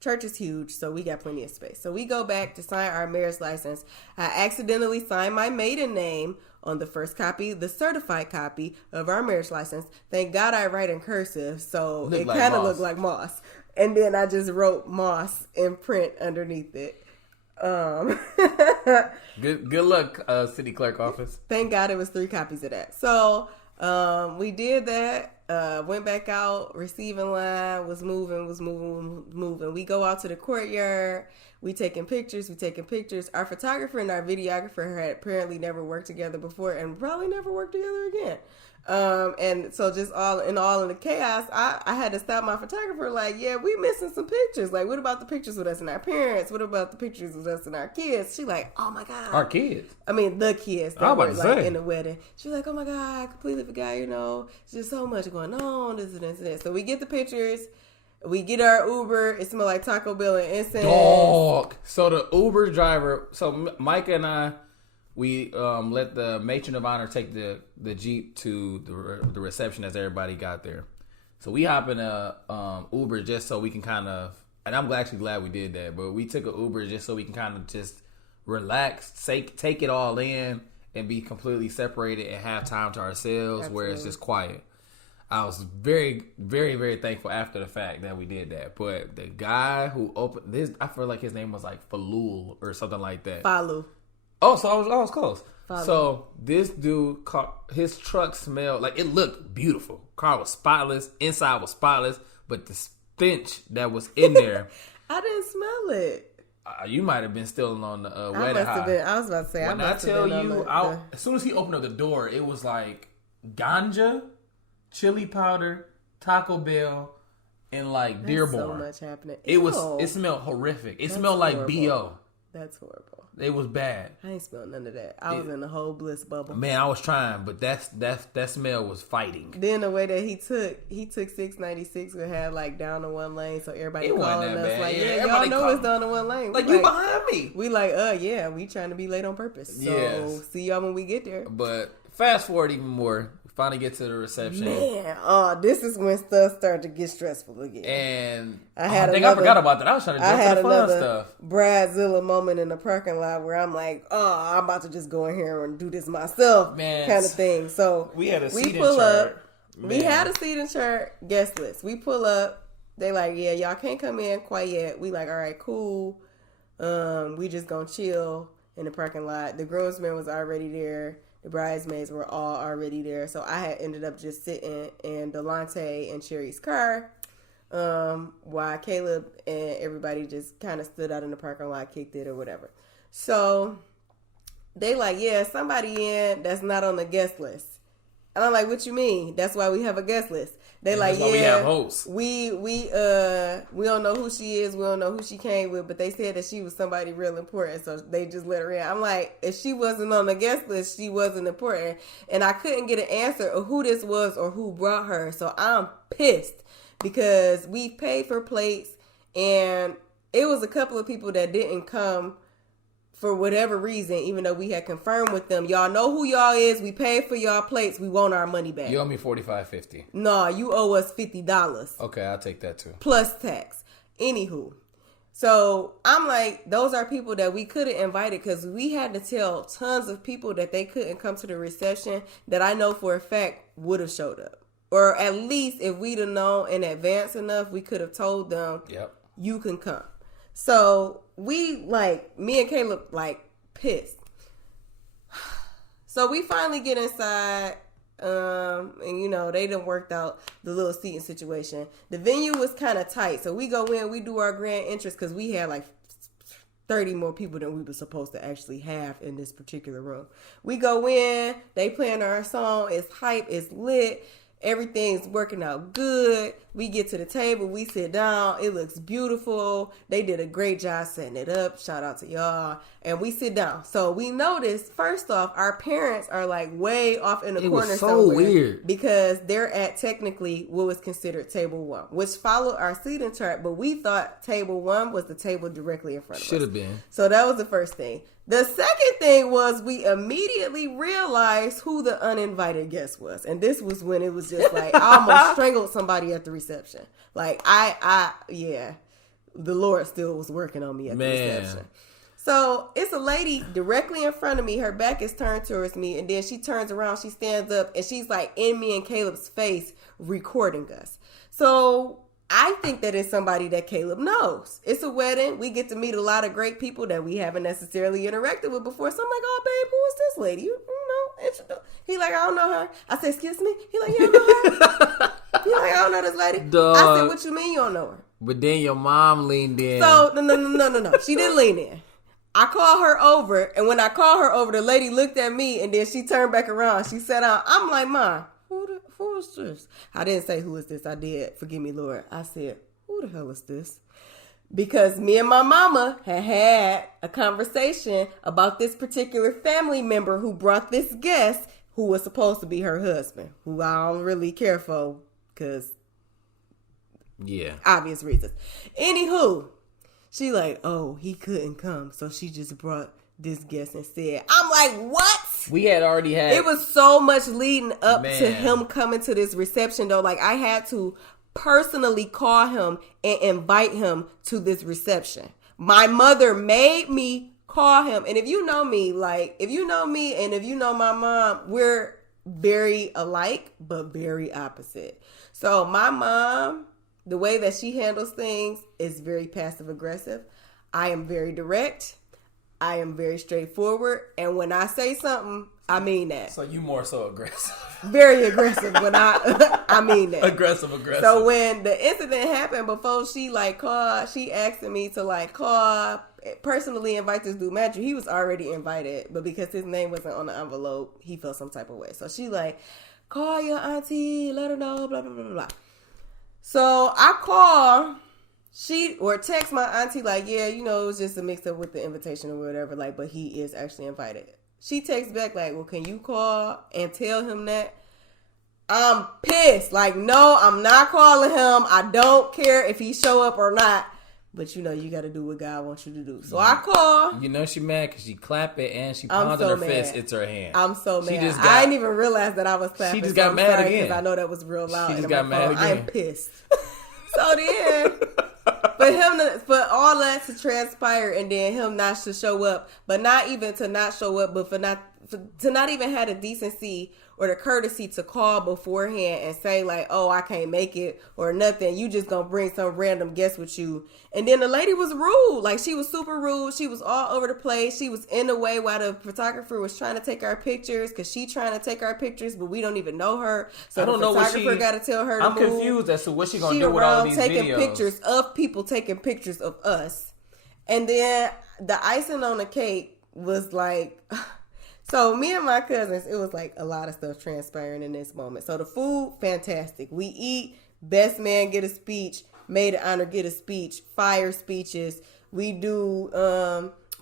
Church is huge, so we got plenty of space. So we go back to sign our marriage license. I accidentally signed my maiden name on the first copy, the certified copy of our marriage license. Thank God I write in cursive, so it kind of looked like Moss. And then I just wrote Moss in print underneath it. Good luck, city clerk office. Thank God it was 3 copies of that. So we did that. Went back out, receiving line was moving. We go out to the courtyard. We taking pictures. Our photographer and our videographer had apparently never worked together before and probably never worked together again. And so just all in the chaos, I had to stop my photographer. Like, yeah, we missing some pictures. Like, what about the pictures with us and our parents? What about the pictures with us and our kids? She like, oh my God. Our kids? I mean, the kids that I was were about to like say. in the wedding. She was like, oh my God, I completely forgot, there's just so much going on, this and this and this. So we get the pictures. We get our Uber. It smells like Taco Bell and incense. Dog. So the Uber driver, so Micah and I, we let the matron of honor take the Jeep to the reception as everybody got there. So we hop in a Uber just so we can kind of, and I'm actually glad we did that, but we took an Uber just so we can kind of just relax, take it all in, and be completely separated and have time to ourselves. Absolutely. Where it's just quiet. I was very, very, very thankful after the fact that we did that. But the guy who opened this, I feel like his name was like Falul or something like that. Falu. Oh, so I was close. Falu. So this dude, his truck smelled like, it looked beautiful. Car was spotless. Inside was spotless. But the stench that was in there. I didn't smell it. You might have been still on the I wedding must have been. I was about to say. When I tell you, as soon as he opened up the door, it was like ganja, chili powder, Taco Bell, and like Dearborn. So much happening. It smelled horrific. It smelled like BO. That's horrible. It was bad. I ain't smelled none of that. I was in the whole bliss bubble. Man, I was trying, but that smell was fighting. Then the way that he took 696 would have like down to one lane, so everybody calling us bad. Like, yeah, y'all know it's down to one lane. Like, you behind me. We like, yeah, we trying to be late on purpose. So see y'all when we get there. But fast forward even more. Finally get to the reception. Man, this is when stuff started to get stressful again. And I forgot about that. I was trying to jump to the fun stuff. Bradzilla moment in the parking lot where I'm like, I'm about to just go in here and do this myself, kind of thing. So we had a seat in chart. We had a seat in chart guest list. We pull up. They like, yeah, y'all can't come in quite yet. We like, all right, cool. We just gonna chill in the parking lot. The groomsmen was already there. The bridesmaids were all already there. So I had ended up just sitting in Delonte and Cherry's car while Caleb and everybody just kind of stood out in the parking lot, kicked it or whatever. So they like, yeah, somebody in that's not on the guest list. And I'm like, what you mean? That's why we have a guest list. They like, yeah, we have hosts. We don't know who she is. We don't know who she came with, but they said that she was somebody real important, so they just let her in. I'm like, if she wasn't on the guest list, she wasn't important, and I couldn't get an answer of who this was or who brought her. So I'm pissed because we paid for plates, and it was a couple of people that didn't come for whatever reason, even though we had confirmed with them, y'all know who y'all is. We paid for y'all plates. We want our money back. You owe me $45.50. No, you owe us $50. Okay, I'll take that too. Plus tax. Anywho. So I'm like, those are people that we could have invited because we had to tell tons of people that they couldn't come to the reception that I know for a fact would have showed up. Or at least if we'd have known in advance enough, we could have told them, you can come. So we me and Caleb pissed. So we finally get inside, and they done worked out the little seating situation. The venue was kind of tight, so we go in, we do our grand entrance because we had 30 more people than we were supposed to actually have in this particular room. We go in, they playing our song, it's hype, it's lit. Everything's working out good. We get to the table. We sit down. It looks beautiful. They did a great job setting it up. Shout out to y'all. And we sit down. So we noticed, first off, our parents are way off in the corner somewhere. It was so weird. Because they're at technically what was considered table one, which followed our seating chart. But we thought table one was the table directly in front of us. Should have been. So that was the first thing. The second thing was we immediately realized who the uninvited guest was. And this was when it was just I almost strangled somebody at the reception. The Lord still was working on me at the reception. So it's a lady directly in front of me. Her back is turned towards me. And then she turns around, she stands up, and she's in me and Caleb's face recording us. So I think that it's somebody that Caleb knows. It's a wedding. We get to meet a lot of great people that we haven't necessarily interacted with before. So I'm like, oh, babe, who is this lady? You know, he like, I don't know her. I said, excuse me? He like, you don't know her? He like, I don't know this lady. Dog. I said, what you mean you don't know her? But then your mom leaned in. So, no. She didn't lean in. I called her over, and when I called her over, the lady looked at me, and then she turned back around. She sat down. I'm like, Mom, who is this? I didn't say who is this. I did. Forgive me, Lord. I said, who the hell is this? Because me and my mama had a conversation about this particular family member who brought this guest who was supposed to be her husband, who I don't really care for because obvious reasons. Anywho, she like, oh, he couldn't come, so she just brought this guest instead. I'm like, what? We had already had. It was so much leading up to him coming to this reception, though. Like, I had to personally call him and invite him to this reception. My mother made me call him. And if you know me, like, if you know me and if you know my mom, we're very alike, but very opposite. So my mom, the way that she handles things is very passive aggressive. I am very direct. I am very straightforward. And when I say something, I mean that. So you more so aggressive. Very aggressive when I mean that. Aggressive. So when the incident happened, before she like called, she asked me to like call, personally invite this dude, Matthew. He was already invited, but because his name wasn't on the envelope, he felt some type of way. So she like, call your auntie, let her know, blah, blah, blah, blah. So I call, or text my auntie like, yeah, you know, it was just a mix up with the invitation or whatever, like, but he is actually invited. She texts back like, well, can you call and tell him that? I'm pissed. Like, no, I'm not calling him. I don't care if he show up or not. But, you know, you got to do what God wants you to do. So I call. You know she mad because she clap it and she pounded her fist. It's her hand. I'm so mad. I didn't even realize that I was clapping. She just got mad again. Because I know that was real loud. She just got mad again. I'm pissed. So then, for all that to transpire and then him not to show up, but not even to not show up, but to not even have the decency or the courtesy to call beforehand and say like, oh, I can't make it or nothing. You just gonna bring some random guest with you. And then the lady was rude. Like, she was super rude. She was all over the place. She was in the way while the photographer was trying to take our pictures because she trying to take our pictures, but we don't even know her. So the photographer got to tell her to move. I'm confused as to what she gonna do with all these taking videos. Pictures of people taking pictures of us. And then the icing on the cake was like... So me and my cousins, it was like a lot of stuff transpiring in this moment. So the food, fantastic. We eat, best man get a speech, maid of honor get a speech, fire speeches. We do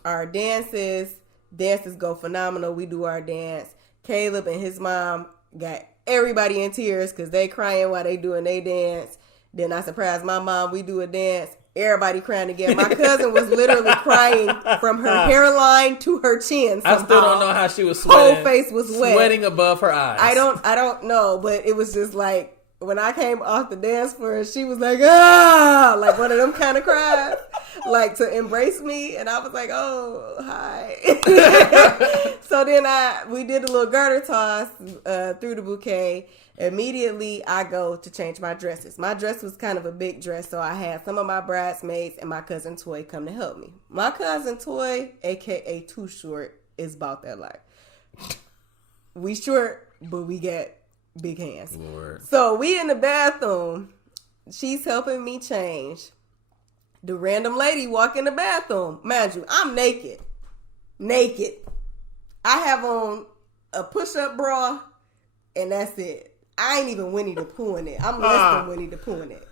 our dances. Dances go phenomenal. We do our dance. Caleb and his mom got everybody in tears because they crying while they doing their dance. Then I surprised my mom. We do a dance. Everybody crying again. My cousin was literally crying from her hairline to her chin. Somehow. I still don't know how she was sweating. Whole face was wet. Sweating above her eyes. I don't know, but it was just like when I came off the dance floor, she was like, ah, like one of them kind of cries, like to embrace me, and I was like, oh, hi. So then we did a little garter toss through the bouquet. Immediately, I go to change my dresses. My dress was kind of a big dress, so I had some of my bridesmaids and my cousin Toy come to help me. My cousin Toy, a.k.a. Too Short, is about that life. We short, but we got big hands. Lord. So we in the bathroom. She's helping me change. The random lady walk in the bathroom. Mind you, I'm naked. I have on a push-up bra, and that's it. I ain't even Winnie the Pooh in it. I'm less than Winnie the Pooh in it.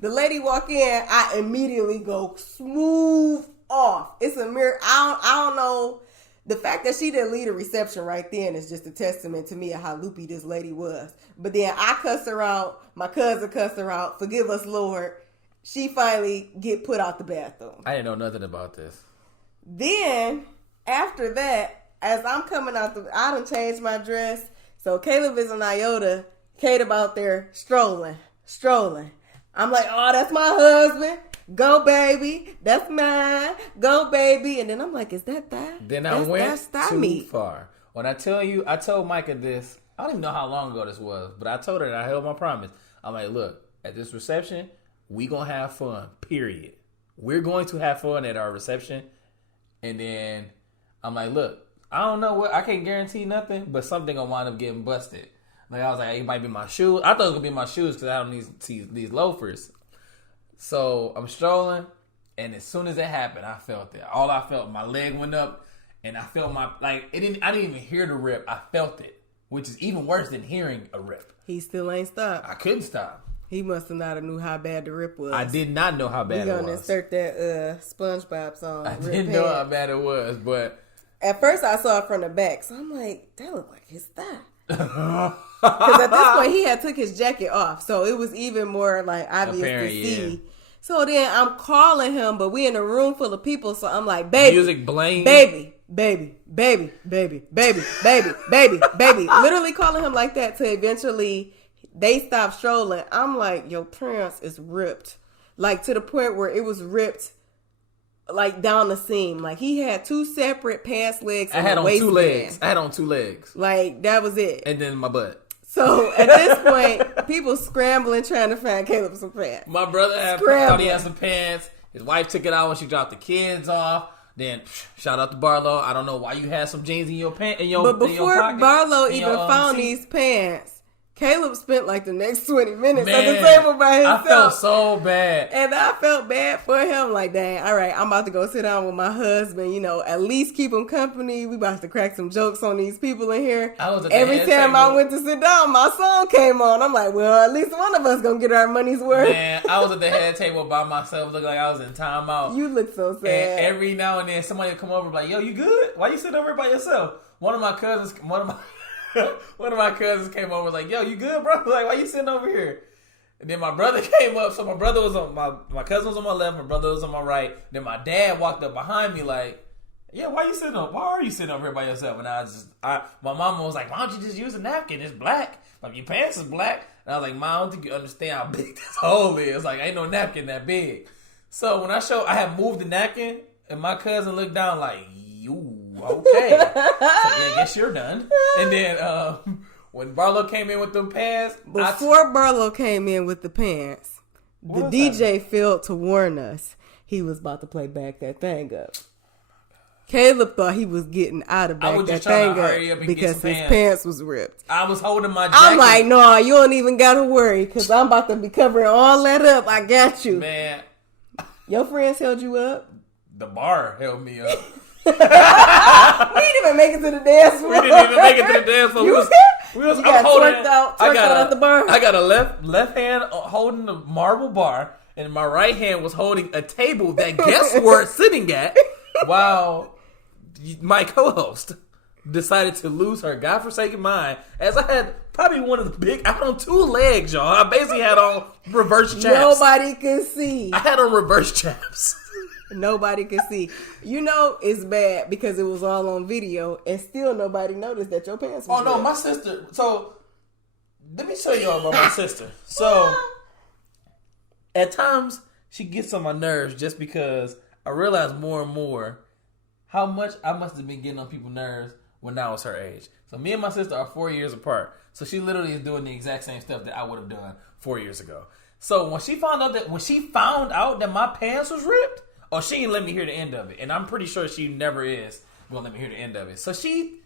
The lady walk in, I immediately go smooth off. It's a mirror. I don't know. The fact that she didn't lead a reception right then is just a testament to me of how loopy this lady was. But then I cussed her out. My cousin cussed her out. Forgive us, Lord. She finally get put out the bathroom. I didn't know nothing about this. Then, after that, as I'm coming out, I done changed my dress. So Caleb is an iota. Caleb out there strolling. I'm like, oh, that's my husband. Go, baby. That's mine. Go, baby. And then I'm like, is that? Then I went too far. When I tell you, I told Micah this. I don't even know how long ago this was, but I told her that I held my promise. I'm like, look, at this reception, we gonna have fun. Period. We're going to have fun at our reception. And then I'm like, look, I don't know what, I can't guarantee nothing, but something gonna wind up getting busted. Like, I was like, it might be my shoes. I thought it was gonna be my shoes because I don't need these loafers. So I'm strolling, and as soon as it happened, I felt it. My leg went up, and I felt I didn't even hear the rip. I felt it. which is even worse than hearing a rip. He still ain't stopped. I couldn't stop. He must have not knew how bad the rip was. I did not know how bad it was. We gonna insert that SpongeBob song. I didn't know how bad it was, but at first I saw it from the back, so I'm like, that looked like his thigh. Because at this point he had took his jacket off, so it was even more like obvious to see. Yeah. So then I'm calling him, but we in a room full of people, so I'm like, baby, music blamed, baby, literally calling him like that till eventually they stopped strolling. I'm like, your pants is ripped, like to the point where it was ripped. Like down the seam, like he had two separate pants legs. I had on two legs. I had on two legs. Like that was it. And then my butt. So at this point, people scrambling trying to find Caleb some pants. My brother thought he had some pants. His wife took it out when she dropped the kids off. Then shout out to Barlow. I don't know why you had some jeans in your pants. But before Barlow even found these pants, Caleb spent like the next 20 minutes at the table by himself. I felt so bad. And I felt bad for him. Like, dang, all right, I'm about to go sit down with my husband, at least keep him company. We about to crack some jokes on these people in here. Every time I went to sit down, my song came on. I'm like, well, at least one of us gonna get our money's worth. Man, I was at the head table by myself, looking like I was in timeout. You look so sad. And every now and then somebody would come over like, yo, you good? Why you sitting over here by yourself? One of my cousins came over and was like, yo, you good, bro? Like, why you sitting over here? And then my brother came up. So my brother was on my cousin was on my left, my brother was on my right. Then my dad walked up behind me like, yeah, why are you sitting over here by yourself? And my mama was like, why don't you just use a napkin? It's black. Like, your pants is black. And I was like, Mom, I don't think you understand how big this hole is. Like, ain't no napkin that big. So when I had moved the napkin, and my cousin looked down like, you okay. So yeah, I guess you're done. And then when Barlow came in with them pants. Before Barlow came in with the pants, the DJ failed to warn us he was about to play Back That Thing Up. Caleb thought he was getting out of Back That Thing Up because his pants was ripped. I was holding my jacket. I'm like, no, you don't even got to worry because I'm about to be covering all that up. I got you. Man. Your friends held you up? The bar held me up. We didn't even make it to the dance floor. We was I'm holding out at the bar. I got a left hand holding the marble bar, and my right hand was holding a table that guests were sitting at, while my co-host decided to lose her godforsaken mind, as I had probably one of the I had on two legs, y'all. I basically had on reverse chaps. Nobody could see. I had on reverse chaps. Nobody could see. It's bad because it was all on video and still nobody noticed that your pants was no, my sister. So, let me tell you all about my sister. So, at times, she gets on my nerves just because I realize more and more how much I must have been getting on people's nerves when I was her age. So, me and my sister are 4 years apart. So, she literally is doing the exact same stuff that I would have done 4 years ago. So, when she found out that my pants was ripped, she didn't let me hear the end of it. And I'm pretty sure she never is going to let me hear the end of it. So she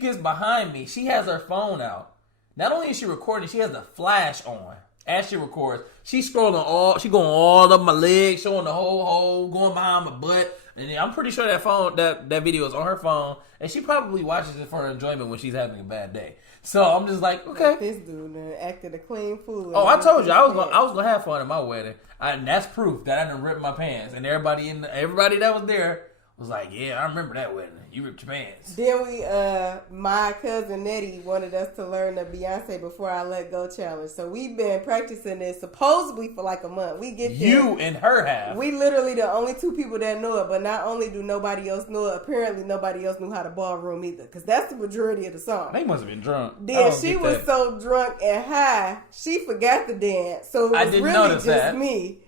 gets behind me. She has her phone out. Not only is she recording, she has the flash on. As she records, she's going all up my legs, showing the whole hole, going behind my butt. And I'm pretty sure that video is on her phone. And she probably watches it for her enjoyment when she's having a bad day. So I'm just like, okay. This dude acted a clean fool. Oh, I told you I was gonna have fun at my wedding. And that's proof that I done ripped my pants. And everybody that was there was like, yeah, I remember that wedding. You ripped your pants. Then my cousin Nettie wanted us to learn the Beyonce Before I Let Go challenge. So we've been practicing this supposedly for like a month. We get there. You and her have. We literally the only two people that know it. But not only do nobody else know it, apparently nobody else knew how to ballroom either. Because that's the majority of the song. They must have been drunk. Then she was so drunk and high, she forgot to dance. So it was really just me.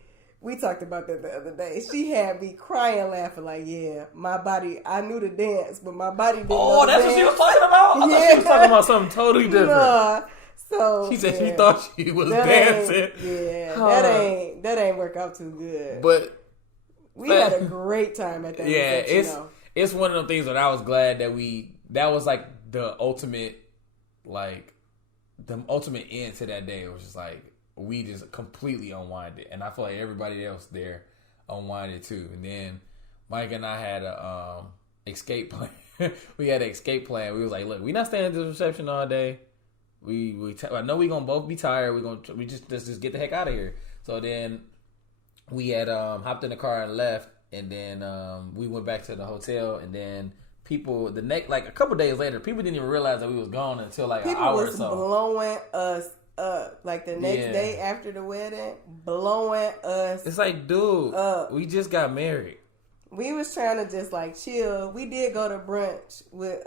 We talked about that the other day. She had me crying, laughing like, yeah, my body, I knew the dance, but my body didn't know the that's dance. What she was talking about? I thought she was talking about something totally different. Nah. So she said she thought she was dancing. That ain't work out too good. But we had a great time at that reception. It's one of the things that I was glad that was like the ultimate end to that day. It was just like, we just completely unwinded, and I feel like everybody else there unwinded too. And then Mike and I had a escape plan we had an escape plan. We was like, look, we not staying at this reception all day. I know we gonna both be tired. We just let's just get the heck out of here. So then we had hopped in the car and left, and then we went back to the hotel, and then people a couple days later, people didn't even realize that we was gone until like an hour or so. People was blowing us up like the next day after the wedding, blowing us. It's like, dude, we just got married. We was trying to just like chill. We did go to brunch with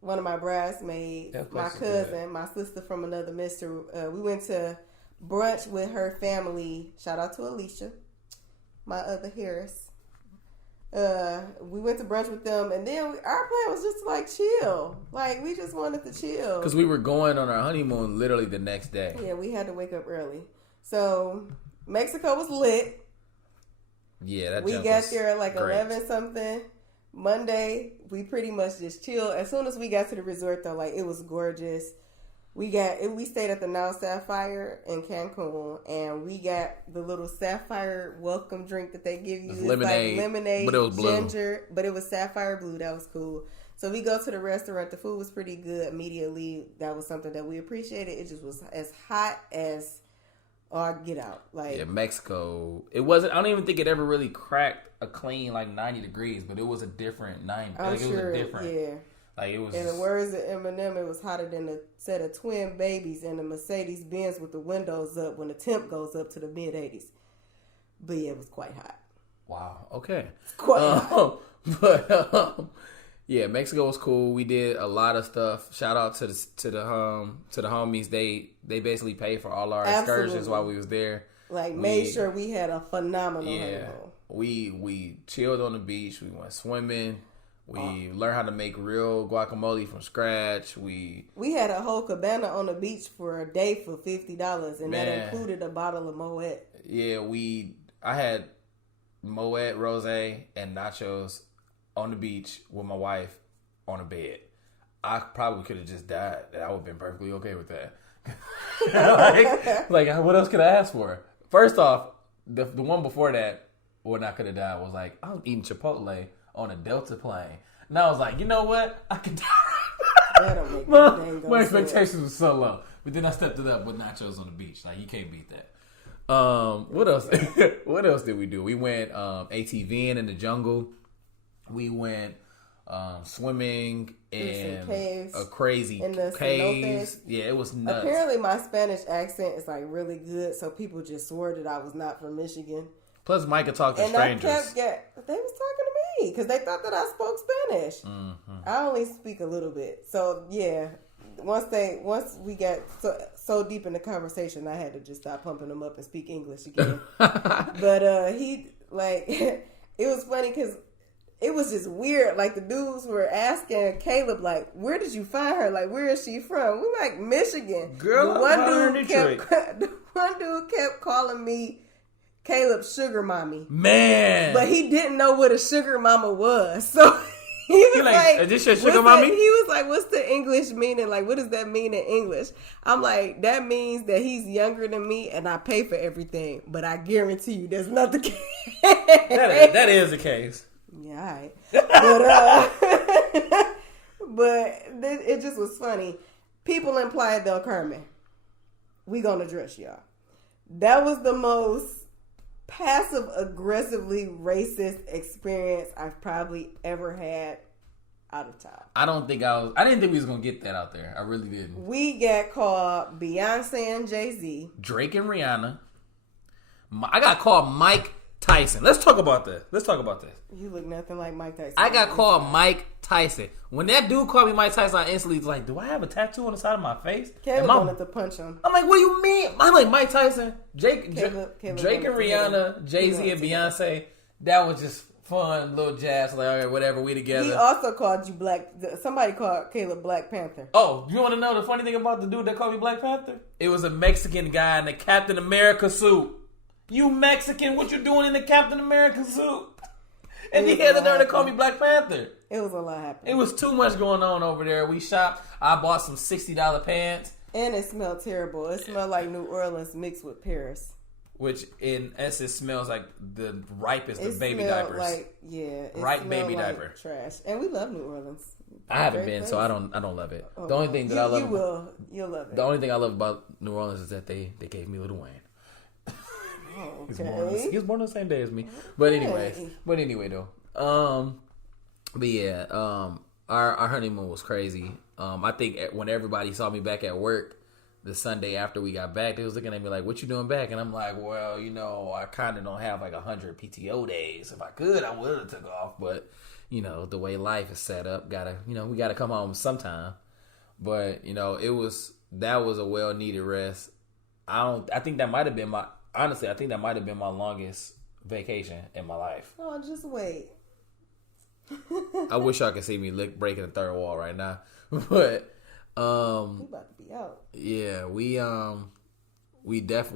one of my bridesmaids, my cousin, my sister from another mister. We went to brunch with her family. Shout out to Alicia, my other Harris. We went to brunch with them, and then our plan was just to like chill. Like we just wanted to chill because we were going on our honeymoon literally the next day. Yeah, we had to wake up early. So Mexico was lit. Yeah, we got there at like 11 something. Monday, we pretty much just chilled. As soon as we got to the resort, though, like it was gorgeous. We stayed at the Now Sapphire in Cancun, and we got the little sapphire welcome drink that they give you. It's lemonade, like lemonade, but it was blue. Ginger, but it was sapphire blue. That was cool. So we go to the restaurant. The food was pretty good immediately. That was something that we appreciated. It just was as hot as get out. Like Mexico. It wasn't. I don't even think it ever really cracked a clean like 90 degrees, but it was a different 90. I'm sure. It was a different. Yeah. Like it was. In the words of Eminem, it was hotter than a set of twin babies in a Mercedes Benz with the windows up when the temp goes up to the mid 80s. But yeah, it was quite hot. Wow. Okay. It's quite hot. But yeah, Mexico was cool. We did a lot of stuff. Shout out to the homies. They basically paid for all our excursions while we was there. Like made sure we had a phenomenal honeymoon. We chilled on the beach. We went swimming. We learned how to make real guacamole from scratch. We had a whole cabana on the beach for a day for $50, and that included a bottle of Moet. Yeah, I had Moet, rosé, and nachos on the beach with my wife on a bed. I probably could have just died, and I would have been perfectly okay with that. like, what else could I ask for? First off, the one before that, when I could have died, was like, I was eating Chipotle on a Delta plane. And I was like, you know what? I could die right now. That don't make my expectations were so low. But then I stepped it up with nachos on the beach. Like, you can't beat that. What else? What else did we do? We went ATVing in the jungle. We went swimming in a crazy caves. Yeah, it was nuts. Apparently, my Spanish accent is like really good, so people just swore that I was not from Michigan. Plus, Micah talked to strangers. They was talking to me because they thought that I spoke Spanish. Mm-hmm. I only speak a little bit, so yeah. Once we got so deep in the conversation, I had to just stop pumping them up and speak English again. But it was funny because it was just weird. Like the dudes were asking Caleb, like, "Where did you find her? Like, where is she from?" We like Michigan. Girl, the one dude kept calling me Caleb's sugar mommy. Man, but he didn't know what a sugar mama was, so. He was like, is this your sugar mommy? He was like, what's the English meaning? Like, what does that mean in English? I'm like, that means that he's younger than me and I pay for everything. But I guarantee you that's not the case. That is the case. Yeah, all right. But it just was funny. People in Playa del Carmen, we gonna dress y'all. That was the most passive aggressively racist experience I've probably ever had out of town. I didn't think we was gonna get that out there. I really didn't. We got called Beyonce and Jay-Z, Drake and Rihanna. I got called Mike Tyson. Let's talk about this. You look nothing like Mike Tyson. I got called Mike Tyson. When that dude called me Mike Tyson, I instantly was like, do I have a tattoo on the side of my face? Caleb wanted to punch him. I'm like, what do you mean? I'm like, Mike Tyson, Drake and Rihanna, Jay-Z and Beyonce. That was just fun, little jazz. Like, all right, whatever, we together. He also called you somebody called Caleb Black Panther. Oh, you want to know the funny thing about the dude that called me Black Panther? It was a Mexican guy in the Captain America suit. You Mexican, what you doing in the Captain America suit? And he had the nerve to call me Black Panther. It was a lot happening. It was too much going on over there. We shopped. I bought some $60 pants. And it smelled terrible. It smelled like New Orleans mixed with Paris. which in essence smells like the ripest It of baby smelled diapers. like, it Ripe baby smelled like diaper. trash. And we love New Orleans. I haven't Great been, place. so I don't love it. Oh, The only thing that I love, you'll love it. the only thing I love about New Orleans is that they gave me Lil Wayne. Oh, He was born on the same day as me. But anyway though. But yeah, our honeymoon was crazy. I think when everybody saw me back at work the Sunday after we got back, they was looking at me like, "What you doing back?" And I'm like, "Well, I kind of don't have like 100 PTO days. If I could, I would have took off, but the way life is set up, we gotta come home sometime." But that was a well needed rest. I think that might have been my longest vacation in my life. Oh, just wait. I wish y'all could see me breaking the third wall right now, but We about to be out. yeah, we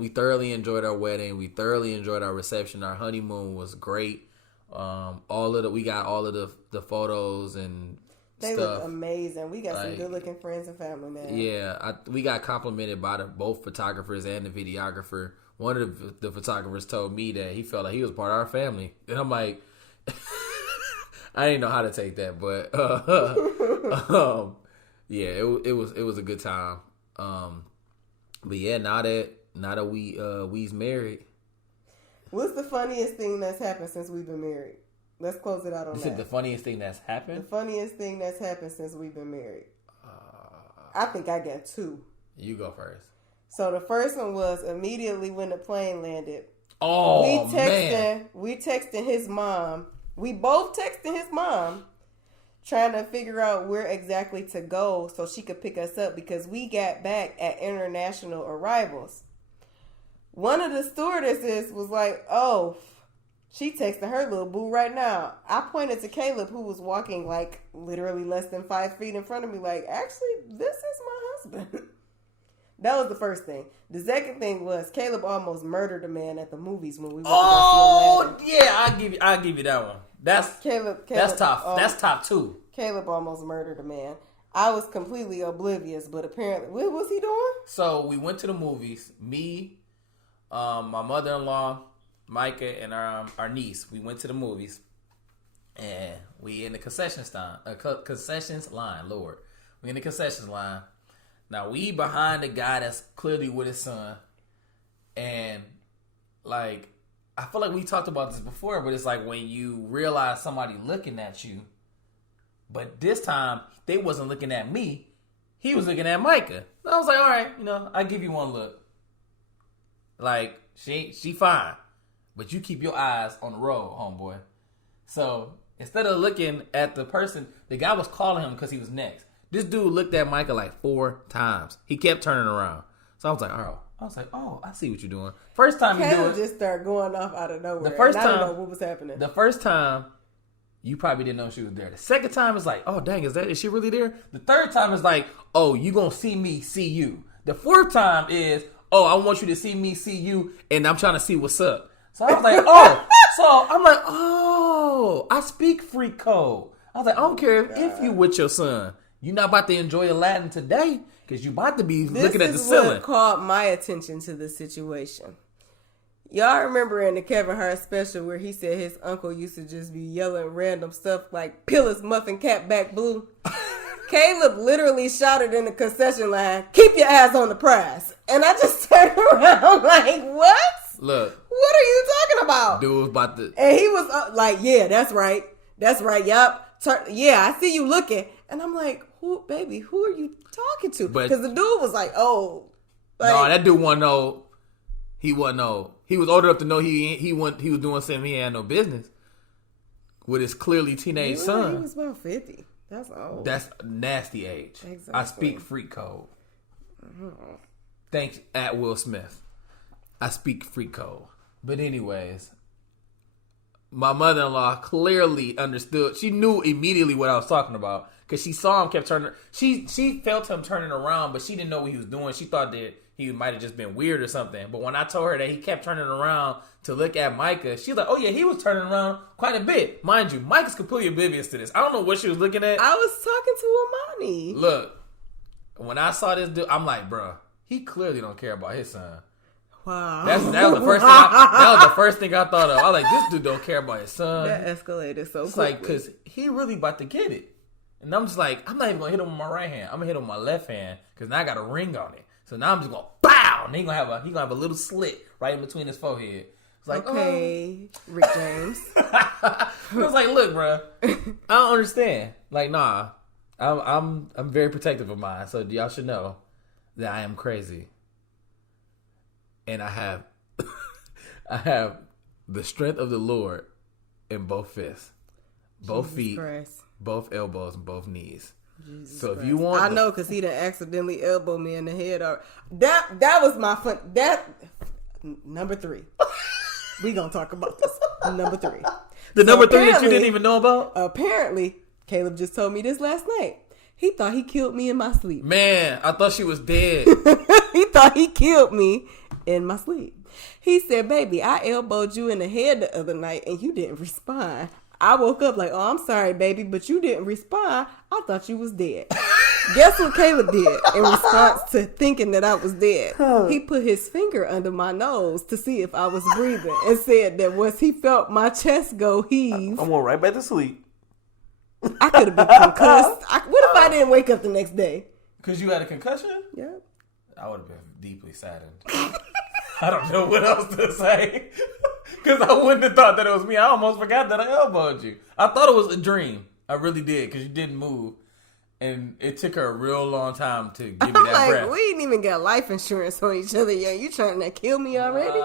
thoroughly enjoyed our wedding. We thoroughly enjoyed our reception. Our honeymoon was great. We got all of the photos and They stuff. look amazing. We got some good looking friends and family, man. Yeah, we got complimented by both photographers and the videographer. One of the photographers told me that he felt like he was part of our family, and I'm like, I didn't know how to take that, but yeah, it was a good time. But yeah, now that we's married. What's the funniest thing that's happened since we've been married? Let's close it out on You that. said the funniest thing that's The happened? funniest thing that's happened since we've been married. I think I got two. You go first. So the first one was immediately when the plane landed. Oh, man. We texting his mom. We both texting his mom, trying to figure out where exactly to go so she could pick us up because we got back at international arrivals. One of the stewardesses was like, "Oh, she texting her little boo right now." I pointed to Caleb, who was walking like literally less than 5 feet in front of me, like, "Actually, this is my husband." That was the first thing. The second thing was Caleb almost murdered a man at the movies when we went to go see Aladdin. Yeah, I'll give you that one. That's top. That's top two. Caleb almost murdered a man. I was completely oblivious, but apparently, what was he doing? So we went to the movies. Me, my mother-in-law, Micah, and our niece. We went to the movies, and we in the concessions line. Lord, we in the concessions line. Now we behind the guy that's clearly with his son, and like I feel like we talked about this before, but it's like when you realize somebody looking at you, but this time they wasn't looking at me, he was looking at Micah. And I was like, all right, I give you one look. Like she fine, but you keep your eyes on the road, homeboy. So instead of looking at the person, the guy was calling him because he was next. This dude looked at Micah like 4 times. He kept turning around. So I was like, oh, I see what you're doing. First time you do it, just started going off out of nowhere. The first I don't time- know what was happening. the first time, you probably didn't know she was there. The second time, it's like, oh, dang, is she really there? The third time is like, oh, you gonna see me, see you. The fourth time is, oh, I want you to see me, see you, and I'm trying to see what's up. So I was like, I speak freak code. I was like, I don't care if you with your son. You're not about to enjoy Aladdin today because you about to be looking at the ceiling. This is what caught my attention to the situation. Y'all remember in the Kevin Hart special where he said his uncle used to just be yelling random stuff like "Peel his muffin cap back blue." Caleb literally shouted in the concession line, "Keep your eyes on the prize." And I just turned around like, what? Look. What are you talking about? Dude was about to... And he was like, yeah, that's right. That's right. Yup. Yeah, I see you looking. And I'm like, who are you talking to? Because the dude was like, oh. Like, no, that dude wasn't no... He wasn't no... He was old enough to know he was doing something he had no business with his clearly teenage son. He was about 50. That's old. That's nasty age. Exactly. I speak freak code. Thanks at Will Smith. I speak freak code. But anyways, my mother-in-law clearly understood. She knew immediately what I was talking about because she saw him kept turning. She felt him turning around, but she didn't know what he was doing. She thought that he might have just been weird or something. But when I told her that he kept turning around to look at Micah, she was like, oh yeah, he was turning around quite a bit. Mind you, Micah's completely oblivious to this. I don't know what she was looking at. I was talking to Amani. Look, when I saw this dude, I'm like, bro, he clearly don't care about his son. Wow. That was the first thing. That was the first thing I thought of. I was like, this dude don't care about his son. That escalated so It's quickly. like, because he really about to get it. And I'm just like, I'm not even going to hit him with my right hand. I'm going to hit him with my left hand because now I got a ring on it. So now I'm just going, BOW! And he gonna have a little slit right in between his forehead. It's like, okay, Rick James. I was like, look, bro, I don't understand. Like, nah, I'm very protective of mine. So y'all should know that I am crazy. And I have the strength of the Lord in both fists, both Jesus feet, Christ. both elbows, and both knees. Jesus So Christ. if you want, I know because he done accidentally elbowed me in the head. That was my fun. That number 3. We gonna talk about this. Number 3. The So number 3 that you apparently- didn't even know about. Apparently, Caleb just told me this last night. He thought he killed me in my sleep. Man, I thought she was dead. He thought he killed me in my sleep. He said, baby, I elbowed you in the head the other night and you didn't respond. I woke up like, oh, I'm sorry, baby, but you didn't respond. I thought you was dead. Guess what Caleb did in response to thinking that I was dead? He put his finger under my nose to see if I was breathing and said that once he felt my chest go heave, I went right back to sleep. I could have been concussed. What if I didn't wake up the next day? Because you had a concussion? Yeah. I would have been deeply saddened. I don't know what else to say. Because I wouldn't have thought that it was me. I almost forgot that I elbowed you. I thought it was a dream. I really did, because you didn't move. And it took her a real long time to give me I'm that like, breath. we ain't even got life insurance on each other yet. You trying to kill me already?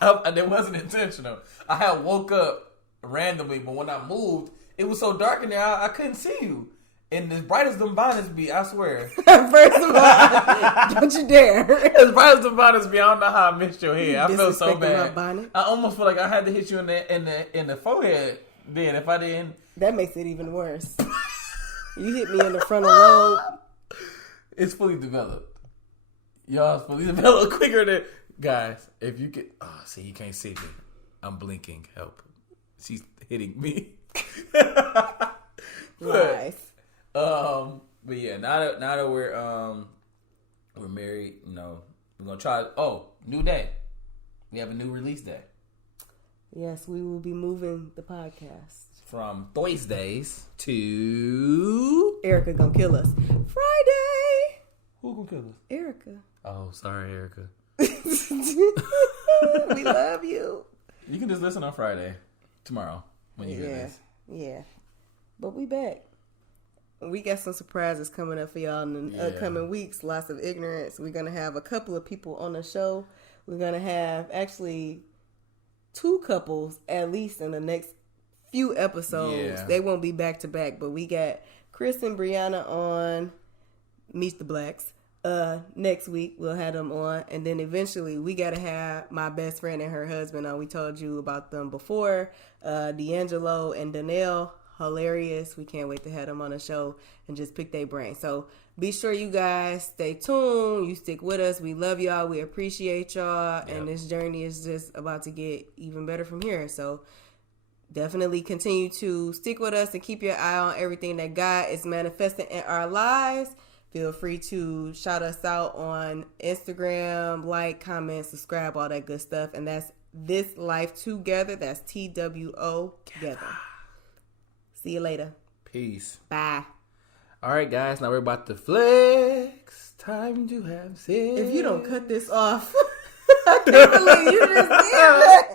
It wasn't intentional. I had woke up randomly, but when I moved, it was so dark in there, I couldn't see you. And as bright as them bonnets be, I swear. First of all, don't you dare. As bright as them bonnets be, I don't know how I missed your head. I felt so Disrespecting bad. my bonnet. I almost feel like I had to hit you in the forehead. Then if I didn't, That makes it even worse. You hit me in the frontal lobe. it's fully developed. Y'all's fully developed quicker than guys. If you could, see, you can't see me. I'm blinking. Help. She's hitting me. Nice. But yeah, now that we're married, we're gonna try. Oh, new day. We have a new release day Yes, we will be moving the podcast. from Thursdays to Erica gonna kill us. Friday. who gonna kill us? Erica. Oh, sorry, Erica. We love you. You can just listen on Friday, tomorrow when you hear Yeah. this. Yeah. But we back. We got some surprises coming up for y'all in the Yeah. upcoming weeks. Lots of ignorance. We're going to have a couple of people on the show. We're going to have actually 2 couples at least in the next few episodes. Yeah. They won't be back to back, but we got Chris and Brianna on Meet the Blacks. Next week we'll have them on, and then eventually we gotta have my best friend and her husband on. We told you about them before. D'Angelo and Danelle, hilarious. We can't wait to have them on the show and just pick their brain. So be sure you guys stay tuned. You stick with us. We love y'all. We appreciate y'all. Yep. And this journey is just about to get even better from here. So definitely continue to stick with us and keep your eye on everything that God is manifesting in our lives. Feel free to shout us out on Instagram, like, comment, subscribe, all that good stuff. And that's This Life Together. That's TWO together. See you later. Peace. Bye. All right, guys. Now we're about to flex. Time to have sex. If you don't cut this off, I can't believe you just did that.